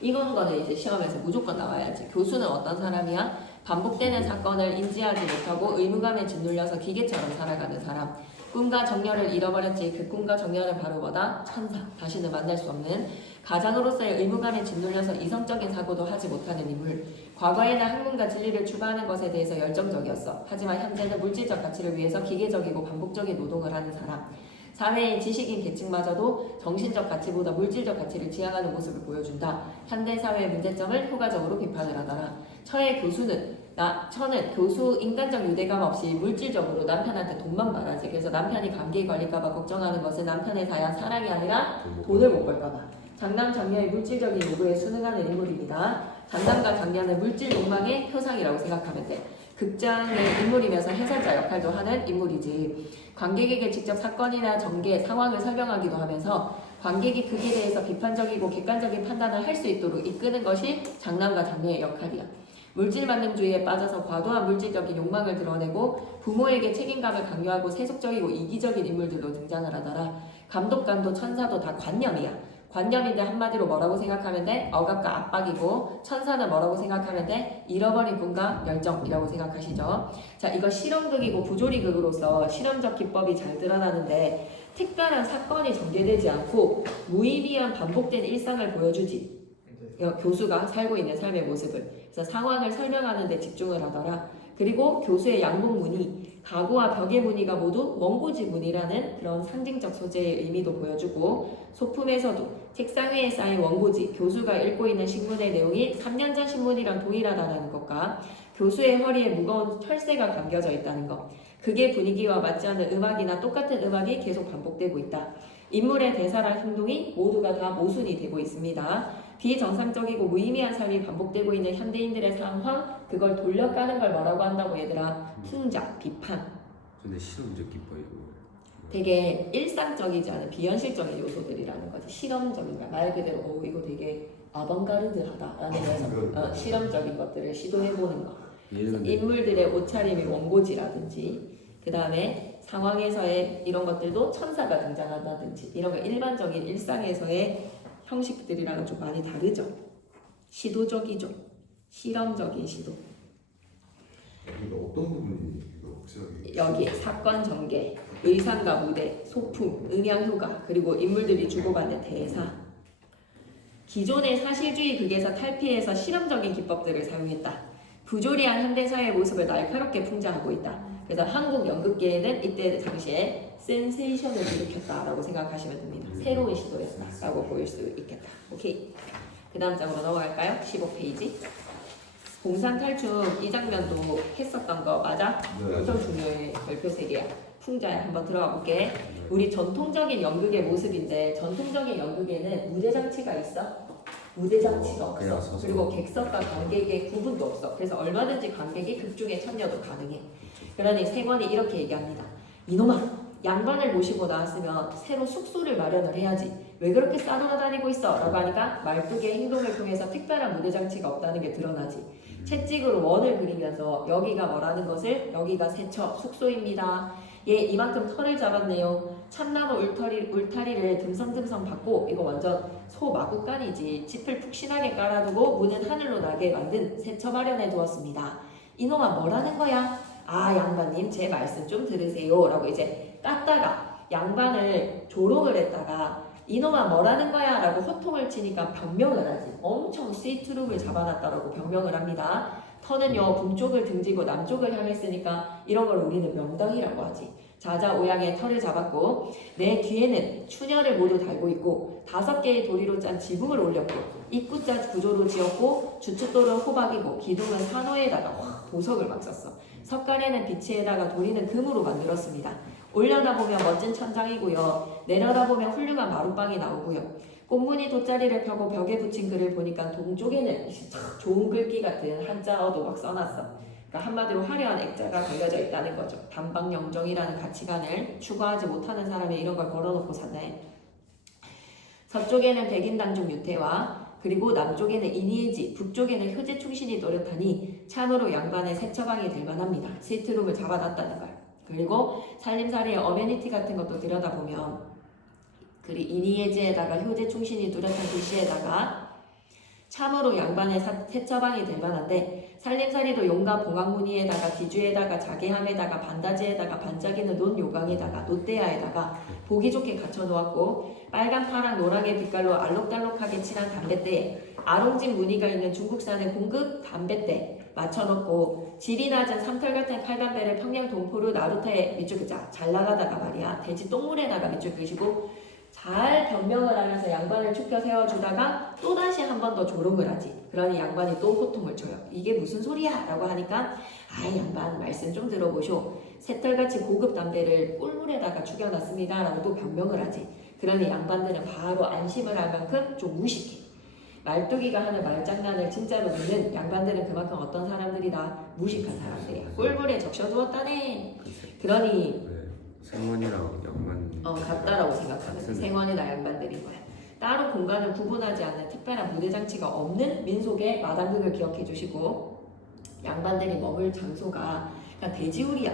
이건 거는 이제 시험에서 무조건 나와야지. 교수는 어떤 사람이야? 반복되는 사건을 인지하지 못하고 의무감에 짓눌려서 기계처럼 살아가는 사람. 꿈과 정열을 잃어버렸지 그 꿈과 정열은 바로 뭐다? 천사. 다시는 만날 수 없는 가장으로서의 의무감에 짓눌려서 이성적인 사고도 하지 못하는 인물. 과거에는 학문과 진리를 추구하는 것에 대해서 열정적이었어. 하지만 현재는 물질적 가치를 위해서 기계적이고 반복적인 노동을 하는 사람. 사회의 지식인 계층마저도 정신적 가치보다 물질적 가치를 지향하는 모습을 보여준다. 현대사회의 문제점을 효과적으로 비판을 하더라. 처는 교수 인간적 유대감 없이 물질적으로 남편한테 돈만 말하지. 그래서 남편이 감기에 걸릴까봐 걱정하는 것은 남편에 대한 사랑이 아니라 돈을 못 벌까봐. 장남 장녀의 물질적인 요구에 순응하는 인물입니다. 장남과 장녀는 물질 욕망의 표상이라고 생각하면 돼. 극장의 인물이면서 해설자 역할도 하는 인물이지. 관객에게 직접 사건이나 전개, 상황을 설명하기도 하면서 관객이 그에 대해서 비판적이고 객관적인 판단을 할 수 있도록 이끄는 것이 장남과 장녀의 역할이야. 물질 만능주의에 빠져서 과도한 물질적인 욕망을 드러내고 부모에게 책임감을 강요하고 세속적이고 이기적인 인물들로 등장을 하더라. 감독관도 천사도 다 관념이야. 관념인데 한마디로 뭐라고 생각하면 돼? 억압과 압박이고 천사는 뭐라고 생각하면 돼? 잃어버린 꿈과 열정이라고 생각하시죠? 자, 이거 실험극이고 부조리극으로서 실험적 기법이 잘 드러나는데 특별한 사건이 전개되지 않고 무의미한 반복된 일상을 보여주지. 교수가 살고 있는 삶의 모습을. 그래서 상황을 설명하는 데 집중을 하더라. 그리고 교수의 양복 무늬, 가구와 벽의 무늬가 모두 원고지 무늬라는 그런 상징적 소재의 의미도 보여주고 소품에서도 책상 위에 쌓인 원고지, 교수가 읽고 있는 신문의 내용이 3년 전 신문이랑 동일하다는 것과 교수의 허리에 무거운 철새가 감겨져 있다는 것, 극의 분위기와 맞지 않는 음악이나 똑같은 음악이 계속 반복되고 있다. 인물의 대사랑 행동이 모두가 다 모순이 되고 있습니다. 비정상적이고 무의미한 삶이 반복되고 있는 현대인들의 상황, 그걸 돌려가는 걸 뭐라고 한다고 얘들아? 풍작, 비판. 근데 실험적 기법이 뭐예요? 되게 일상적이지 않은 비현실적인 요소들이라는 거지. 실험적인 거야. 말 그대로 이거 되게 아방가르드하다라는 거에서 실험적인 것들을 시도해보는 거. 인물들의 옷차림이 원고지라든지 그 다음에 상황에서의 이런 것들도 천사가 등장한다든지 이런 거 일반적인 일상에서의 형식들이랑은 좀 많이 다르죠. 시도적이죠. 실험적인 시도. 그러니까 어떤 부분이 이거 확실하게 여기에 사건 전개, 의상과 무대, 소품, 음향 효과, 그리고 인물들이 주고받는 대사. 기존의 사실주의 극에서 탈피해서 실험적인 기법들을 사용했다. 부조리한 현대사회의 모습을 날카롭게 풍자하고 있다. 그래서 한국 연극계에는 이때 당시에 센세이션을 일으켰다라고 생각하시면 됩니다. 새로운 시도였다라고 보일 수 있겠다. 오케이. 그 다음 장으로 넘어갈까요? 15페이지. 공산탈출 이 장면도 했었던 거 맞아? 네. 엄청 중요해. 별표 3개야. 풍자에 한번 들어가 볼게. 우리 전통적인 연극의 모습인데 전통적인 연극에는 무대장치가 있어? 무대장치가 없어. 그리고 객석과 관객의 구분도 없어. 그래서 얼마든지 관객이 극중에 참여도 가능해. 그러니 세관이 이렇게 얘기합니다. 이놈아, 양반을 모시고 나왔으면 새로 숙소를 마련을 해야지. 왜 그렇게 싸돌아다니고 있어? 라고 하니까 말뚝의 행동을 통해서 특별한 무대장치가 없다는 게 드러나지. 채찍으로 원을 그리면서 여기가 뭐라는 것을 여기가 세처 숙소입니다. 얘 이만큼 털을 잡았네요. 참나무 울타리를 듬성듬성 받고 이거 완전 소 마구간이지. 짚을 푹신하게 깔아두고 문은 하늘로 나게 만든 세처 마련해 두었습니다. 이놈아 뭐라는 거야? 아 양반님 제 말씀 좀 들으세요 라고 이제 깠다가 양반을 조롱을 했다가 이놈아 뭐라는 거야 라고 호통을 치니까 변명을 하지. 엄청 스위트룩을 잡아놨다라고 변명을 합니다. 터는요 북쪽을 등지고 남쪽을 향했으니까 이런 걸 우리는 명당이라고 하지. 자자오양의 털을 잡았고 내 뒤에는 추녀를 모두 달고 있고 5개의 도리로 짠 지붕을 올렸고 입구자 구조로 지었고 주춧돌은 호박이고 기둥은 산호에다가 보석을 막 썼어. 석가래는 비치에다가 도리는 금으로 만들었습니다. 올려다보면 멋진 천장이고요. 내려다보면 훌륭한 마룻방이 나오고요. 꽃무늬 돗자리를 펴고 벽에 붙인 글을 보니까 동쪽에는 참 좋은 글귀 같은 한자어도 막 써놨어. 그러니까 한마디로 화려한 액자가 걸려져 있다는 거죠. 단방영정이라는 가치관을 추구하지 못하는 사람이 이런 걸 걸어놓고 사네. 서쪽에는 백인당중 유태와 그리고 남쪽에는 이니에지, 북쪽에는 효제충신이 노릇하니 참으로 양반의 세처방이 될 만합니다. 시트룸을 잡아놨다는 걸. 그리고 살림살이의 어메니티 같은 것도 들여다보면 이니에지에다가 효제충신이 뚜렷한 글씨에다가 참으로 양반의 세처방이 될 만한데 살림살이도 용가 봉황무늬에다가 기주에다가 자개함에다가 반다지에다가 반짝이는 논 요강에다가 노대야에다가 보기 좋게 갖춰놓았고 빨간 파랑 노랑의 빛깔로 알록달록하게 칠한 담뱃대에 아롱진 무늬가 있는 중국산의 공급 담뱃대 맞춰놓고 질이 낮은 삼털 같은 칼담배를 평양 동포로 나루터에 밑줄 긋자 잘 나가다가 말이야 돼지 똥물에다가 밑줄 긋이고 잘 변명을 하면서 양반을 축켜 세워주다가 또다시 한 번 더 조롱을 하지. 그러니 양반이 또 호통을 쳐요. 이게 무슨 소리야? 라고 하니까 양반 말씀 좀 들어보쇼. 새털같이 고급 담배를 꿀물에다가 죽여놨습니다. 라고 또 변명을 하지. 그러니 양반들은 바로 안심을 할 만큼 좀 무식해. 말뚝이가 하는 말장난을 진짜로 믿는 양반들은 그만큼 어떤 사람들이다? 무식한 사람들이야. 꿀물에 적셔두었다네. 그러니 생원이랑 양반 같다라고 생각하는 생원이나 양반들인 거야. 따로 공간을 구분하지 않는 특별한 무대 장치가 없는 민속의 마당극을 기억해 주시고 양반들이 머물 장소가 그냥 돼지우리야.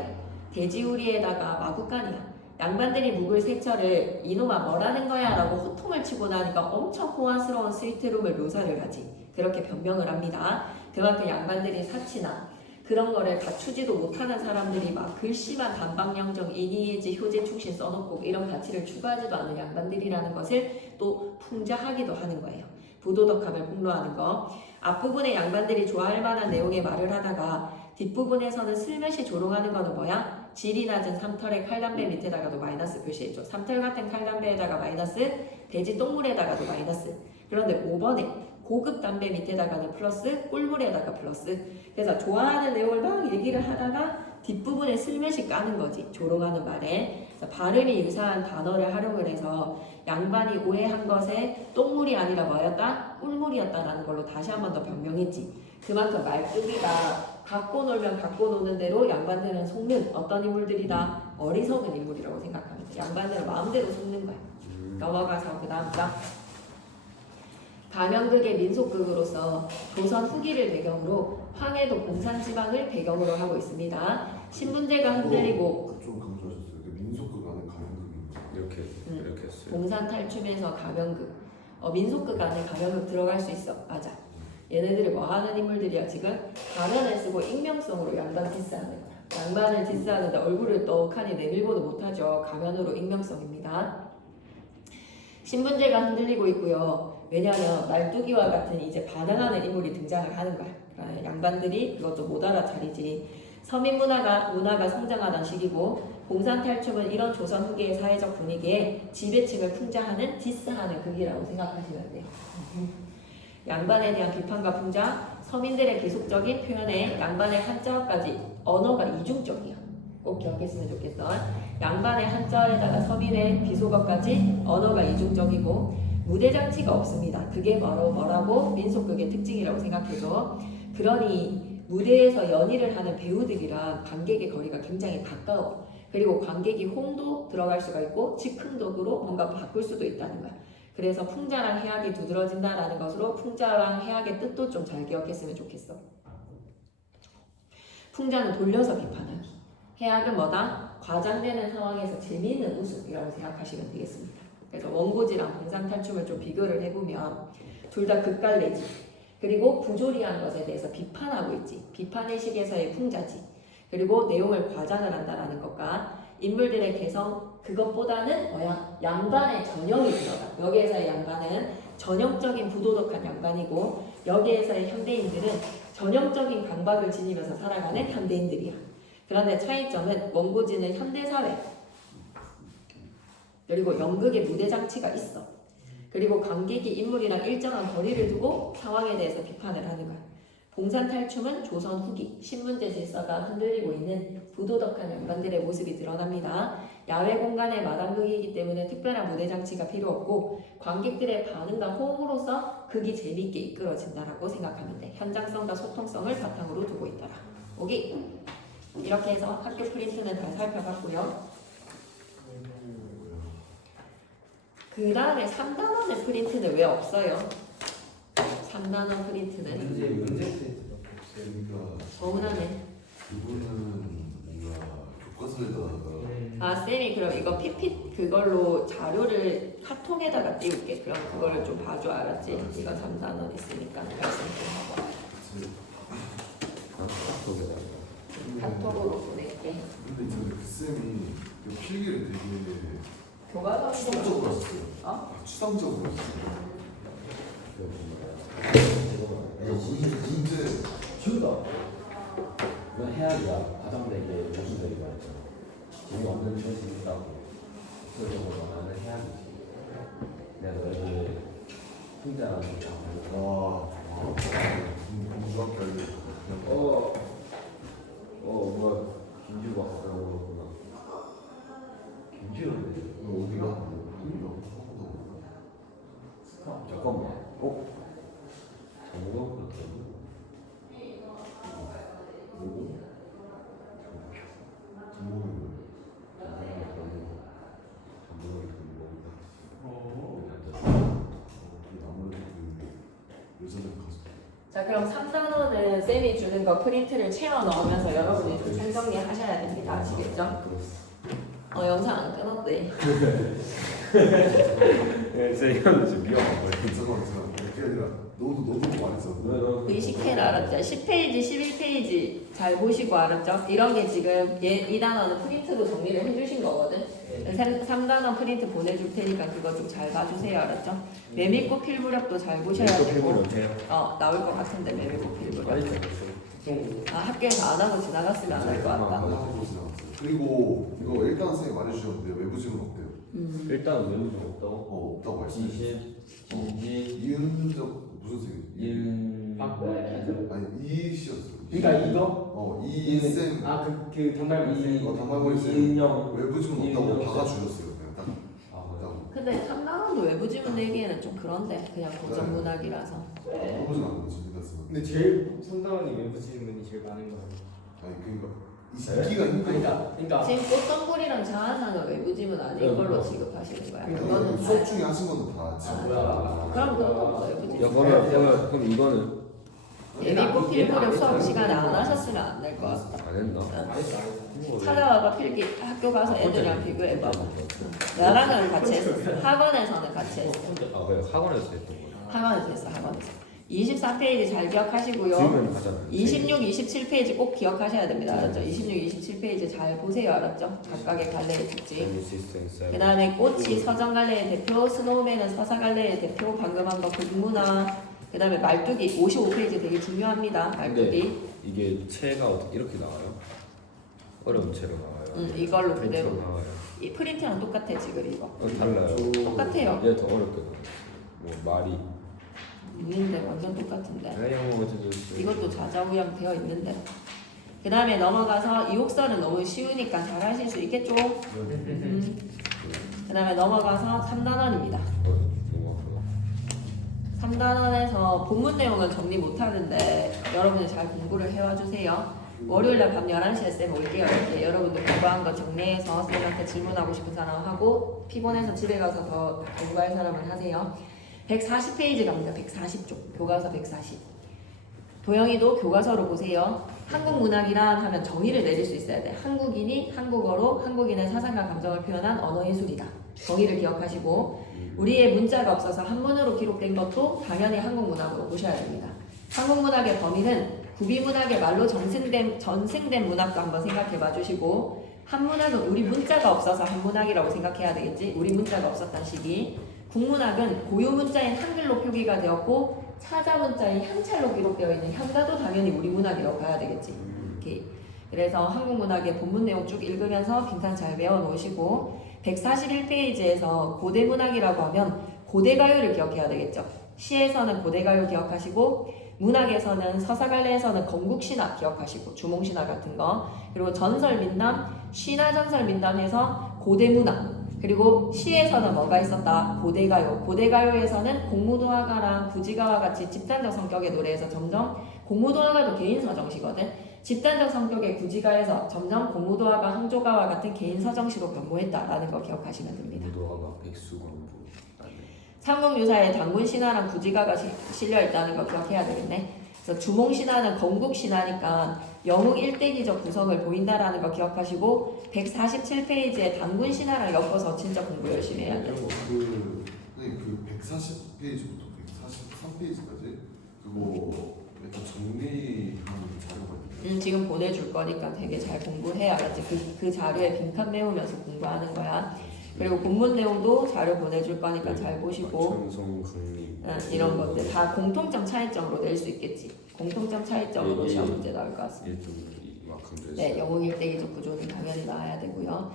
돼지우리에다가 마구간이야. 양반들이 묵을 세처를 이놈아 뭐라는 거야 라고 호통을 치고 나니까 엄청 호화스러운 스위트룸을 묘사를 하지. 그렇게 변명을 합니다. 그만큼 양반들이 사치나 그런 거를 갖추지도 못하는 사람들이 막 글씨만 단방영정, 이니에지, 효제, 충신 써놓고 이런 가치를 추구하지도 않는 양반들이라는 것을 또 풍자하기도 하는 거예요. 부도덕함을 폭로하는 거. 앞부분에 양반들이 좋아할 만한 내용의 말을 하다가 뒷부분에서는 슬며시 조롱하는 거는 뭐야? 질이 낮은 삼털의 칼담배 밑에다가도 마이너스 표시했죠. 삼털 같은 칼담배에다가 마이너스, 돼지 똥물에다가도 마이너스. 그런데 5번에 고급 담배 밑에다가는 플러스, 꿀물에다가 플러스. 그래서 좋아하는 내용을 막 얘기를 하다가 뒷부분에 슬며시 까는 거지. 조롱하는 말에. 그래서 발음이 유사한 단어를 활용을 해서 양반이 오해한 것에 똥물이 아니라 뭐였다? 꿀물이었다라는 걸로 다시 한 번 더 변명했지. 그만큼 말뚝이가 갖고 놀면 갖고 노는 대로 양반들은 속는 어떤 인물들이다? 어리석은 인물이라고 생각합니다. 양반들은 마음대로 속는 거야. 넘어가서 그 다음 장. 가명극의 민속극으로서 조선 후기를 배경으로 황해도 공산지방을 배경으로 하고 있습니다. 신분제가 흔들리고 좀 강조하셨어요. 민속극 안에 가면극입니다. 이렇게 했어요. 공산 탈춤에서 가명극. 민속극 안에 가명극 들어갈 수 있어. 맞아. 얘네들이 뭐 하는 인물들이야 지금? 가면을 쓰고 익명성으로 양반 디스하는 거야. 양반을 디스하는데 얼굴을 떡하니 내밀고도 못하죠. 가면으로 익명성입니다. 신분제가 흔들리고 있고요. 왜냐하면 말뚝이와 같은 이제 반항하는 인물이 등장을 하는 거야. 그러니까 양반들이 그것도 못 알아차리지. 서민 문화가 성장하던 시기고 공산탈춤은 이런 조선 후기의 사회적 분위기에 지배층을 풍자하는 디스하는 극이라고 생각하시면 돼요. 양반에 대한 비판과 풍자, 서민들의 계속적인 표현에 양반의 한자어까지 언어가 이중적이야. 꼭 기억했으면 좋겠어. 양반의 한자어에다가 서민의 비속어까지 언어가 이중적이고 무대 장치가 없습니다. 그게 바로 뭐라고? 민속극의 특징이라고 생각해줘. 그러니 무대에서 연희를 하는 배우들이랑 관객의 거리가 굉장히 가까워. 그리고 관객이 홍도 들어갈 수가 있고 즉흥적으로 뭔가 바꿀 수도 있다는 거야. 그래서 풍자랑 해악이 두드러진다라는 것으로 풍자랑 해악의 뜻도 좀 잘 기억했으면 좋겠어. 풍자는 돌려서 비판하기. 해악은 뭐다? 과장되는 상황에서 재미있는 웃음이라고 생각하시면 되겠습니다. 그래서 원고지랑 공산탈춤을 좀 비교를 해보면 둘 다 극갈래지. 그리고 부조리한 것에 대해서 비판하고 있지. 비판의식에서의 풍자지. 그리고 내용을 과장을 한다라는 것과 인물들의 개성 그것보다는 뭐야? 양반의 전형이 들어가. 여기에서의 양반은 전형적인 부도덕한 양반이고 여기에서의 현대인들은 전형적인 강박을 지니면서 살아가는 현대인들이야. 그런데 차이점은 원고지는 현대사회 그리고 연극의 무대 장치가 있어. 그리고 관객이 인물이랑 일정한 거리를 두고 상황에 대해서 비판을 하는 거야. 봉산탈춤은 조선 후기 신문제 질서가 흔들리고 있는 부도덕한 양반들의 모습이 드러납니다. 야외 공간의 마당극이기 때문에 특별한 무대 장치가 필요 없고 관객들의 반응과 호응으로서 극이 재미있게 이끌어진다라고 생각하면 돼. 현장성과 소통성을 바탕으로 두고 있더라. 오케이. 이렇게 해서 학교 프린트는 다 살펴봤고요. 그 다음에 3단원의 프린트는 왜 없어요? 3단원 프린트는 문제 프린트가 없어요. 그러니까 서운하네. 이거는 뭔가 교과서에다가 아 쌤이 그럼 이거 PPT 그걸로 자료를 카톡에다가 띄울게. 그럼 그거를 좀 봐줘. 알았지? 이거 3단원 있으니까 말씀 좀 하고 카톡에다가 카톡으로 보낼게. 근데 이제 그 쌤이 그 필기를 되게 교과서 추상적으로 했어요. 어? 추상적으로 했어요. 문제 쉬운다. 이건 해야지야. 과정되게 모순되게 말했잖아. 재미없는 걸 재밌다고. 그래서 나는 해야지. 내가 너희들 혼자라는 걸 와, 정확히 알려줘. 뭐야. 김지우가 그러구나. 김지우인데. 어디가? 잠깐만. 정우가 그렇다고? 누구? 자 그럼 3단원은 쌤이 주는 거 프린트를 채워 넣으면서 여러분이 좀 생정리 하셔야 됩니다. 아시겠죠? 영상 안 끊었대. 쌤이는 지금 위험한 거예요. 잠깐만. 그게 아니라 너도 말했어. 의식해라 알았죠? 10페이지, 11페이지 잘 보시고 알았죠? 이런 게 지금 이 단원은 프린트로 정리를 해주신 거거든. 3단원 프린트 보내줄 테니까 그거 좀 잘 봐주세요. 알았죠? 메밀꽃 필부력도 잘 보셔야 되고 나올 것 같은데 메밀꽃 필부력 학교에서 안 하고 지나갔으면 안 할 것 같다. 그리고 이거 일단 쌤이 말해주셨는데 외부 지문 없대요. 일단 외우는 거 없다고? 없다고 말씀해 주셨어요. 진지, 이은적 무슨 쌤이? 아니 이씨였어요. 그러니까 이거? 이쌤 그 단발머리 단발머리 쌤 이은영. 외부 지문 없다고 이은영 박아주셨어요. 그냥 딱 아, 없다고. 근데 3단원도 외부 지문 내기에는 좀 그런데 그냥 고전 문학이라서. 해보진 않은 거지 믿었으면. 근데 제일 손다운이 외부 질문이 제일 많은 거 아니에요? 아니 그러니까 이 새끼가 힘들어. 그러니까 지금 꽃선불이랑 자한상은 외부 지문 아닌 걸로 취급하시는 거야. 그거는 수업 중에 하신 거는 다 지금. 그럼 그것도 외부 지문. 그럼 이거는 예비꽃 필부력 수업 시간에 안 하셨으면 안 될 것 같다. 안 했나? 찾아와봐 필기 학교 가서 애들이랑 비교해봐. 나랑은 같이 했어. 학원에서는 같이 했어. 아 그래 학원에서 했던 거야. 학원에서 했어. 학원에서. 24페이지 잘 기억하시고요. 지금 하잖아. 26, 27페이지 꼭 기억하셔야 됩니다. 알았죠? 26, 27페이지 잘 보세요. 알았죠? 각각의 갈래의 특징. 그 다음에 꽃이 서정갈래의 대표, 스노우맨은 서사갈래의 대표, 방금 한 거 극문화. 그 다음에 말뚝이 55페이지 되게 중요합니다. 말뚝이. 이게 채가 어떻게 이렇게 나와요? 어려운 채로 나와요. 이걸로 프린트로 그대로. 나와요. 이 프린트랑 똑같아 지금 이거. 달라요. 똑같아요. 얘 더 어렵게 나와요. 뭐 말이. 있는데 완전 똑같은데. 뭐 이것도 좌좌우양 되어 있는데. 그 다음에 넘어가서 이옥설은 너무 쉬우니까 잘 하실 수 있겠죠? 그 다음에 넘어가서 3단원입니다. 3단원에서 본문 내용은 정리 못하는데 여러분이 잘 공부를 해와 주세요. 월요일날 밤 11시에 쌤 올게요. 이렇게 여러분들 공부한 거 정리해서 쌤한테 질문하고 싶은 사람 하고 피곤해서 집에 가서 더 공부할 사람을 하세요. 140페이지 갑니다. 140쪽. 교과서 140. 도영이도 교과서로 보세요. 한국 문학이란 하면 정의를 내릴 수 있어야 돼. 한국인이 한국어로 한국인의 사상과 감정을 표현한 언어 예술이다. 정의를 기억하시고 우리의 문자가 없어서 한문으로 기록된 것도 당연히 한국 문학으로 보셔야 됩니다. 한국 문학의 범위는 구비 문학의 말로 전승된 문학도 한번 생각해 봐 주시고 한문학은 우리 문자가 없어서 한문학이라고 생각해야 되겠지. 우리 문자가 없었던 시기. 국문학은 고유 문자인 한글로 표기가 되었고 차자 문자인 현찰로 기록되어 있는 현가도 당연히 우리 문학이라고 봐야 되겠지. 이렇게. 그래서 한국 문학의 본문 내용 쭉 읽으면서 빈칸 잘 외워 놓으시고 141페이지에서 고대 문학이라고 하면 고대 가요를 기억해야 되겠죠. 시에서는 고대 가요 기억하시고 문학에서는 서사갈래에서는 건국신화 기억하시고 주몽신화 같은 거, 그리고 전설민담, 신화전설민담에서 고대문화, 그리고 시에서는 뭐가 있었다? 고대가요. 고대가요에서는 공무도화가랑 구지가와 같이 집단적 성격의 노래에서 점점 공무도화가도 개인 서정시거든. 집단적 성격의 구지가에서 점점 공무도화가 항조가와 같은 개인 서정시로 변모했다라는 거 기억하시면 됩니다. 무도화가 백수광부. 삼국유사에 단군신화랑 구지가가 실려 있다는 거 기억해야 되겠네. 그래서 주몽신화는 건국신화니까 영웅 일대기적 구성을 보인다라는 거 기억하시고 147페이지에 단군신화랑 엮어서 진짜 공부 열심히 해야 돼. 그 140페이지부터 143페이지까지 그거 약간 정리하는 자료가 있는데 지금 보내줄 거니까 되게 잘 공부해야 알았지. 그 자료에 빈칸 메우면서 공부하는 거야. 그리고 본문 내용도 자료 보내줄 거니까 잘 보시고 청성 강림. 이런 것들 다 공통점 차이점으로 낼 수 있겠지. 공통점 차이점으로 시험 문제 나올 것 같습니다. 1등 이만큼 됐어요. 네, 영웅 일대기적 구조는 당연히 나와야 되고요.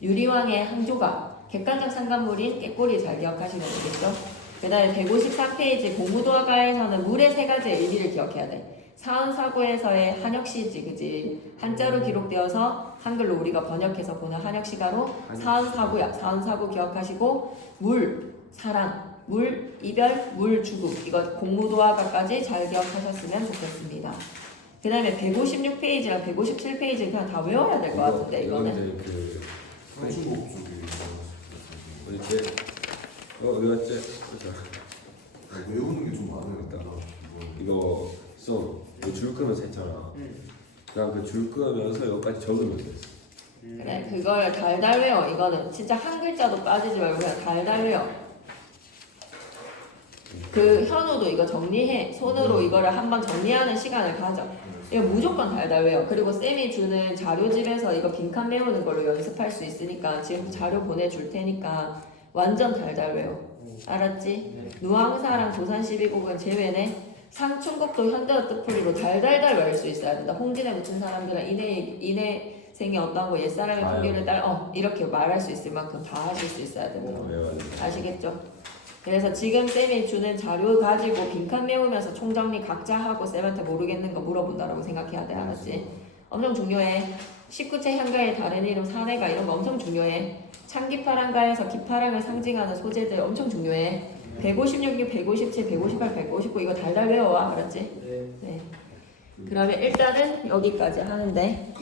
유리왕의 항조가 객관적 상관물인 깨꼬리 잘 기억하시면 되겠죠. 그 다음에 153페이지 공무도화가에서는 물의 세 가지의 의미를 기억해야 돼. 사은사구에서의 한역시지, 그지? 한자로 기록되어서 한글로 우리가 번역해서 보는 한역시가로 사은사구야. 사은사구 기억하시고 물, 사랑, 물, 이별, 물, 죽음. 이거 공무도화가까지 잘 기억하셨으면 좋겠습니다. 그 다음에 156페이지랑 157페이지 그냥 다 외워야 될 것 같은데 이거는. 이건데 그 한중국 쪽이 어제 외웠지? 외우는 게 좀 많아요. 이거 줄 끄면서 했잖아. 난 그 줄 끄면서 여기까지 적으면서 했어. 그래, 그걸 달달 외워. 이거는 진짜 한 글자도 빠지지 말고 그냥 달달 외워. 그 현우도 이거 정리해. 손으로 이거를 한번 정리하는 시간을 가져. 이거 무조건 달달 외워. 그리고 쌤이 주는 자료집에서 이거 빈칸 메우는 걸로 연습할 수 있으니까 지금 자료 보내줄 테니까 완전 달달 외워. 알았지? 누앙사랑 조선 12곡은 제외네. 상충곡도 현대어 뜻풀이로 달달달 외울 수 있어야 된다. 홍진에 묻힌 사람들은 인해생이 어떤 거 옛사람의 풍기를 이렇게 말할 수 있을 만큼 다 하실 수 있어야 됩니다. 외워야 돼. 아시겠죠? 그래서 지금 쌤이 주는 자료 가지고 빈칸 메우면서 총정리 각자 하고 쌤한테 모르겠는 거 물어본다라고 생각해야 돼. 알았지? 엄청 중요해. 19체 향가의 다른 이름 사내가 이런 거 엄청 중요해. 참기파랑가에서 기파랑을 상징하는 소재들 엄청 중요해. 156, 157, 158, 159 이거 달달 외워와. 알았지? 네. 네. 그러면 일단은 여기까지 하는데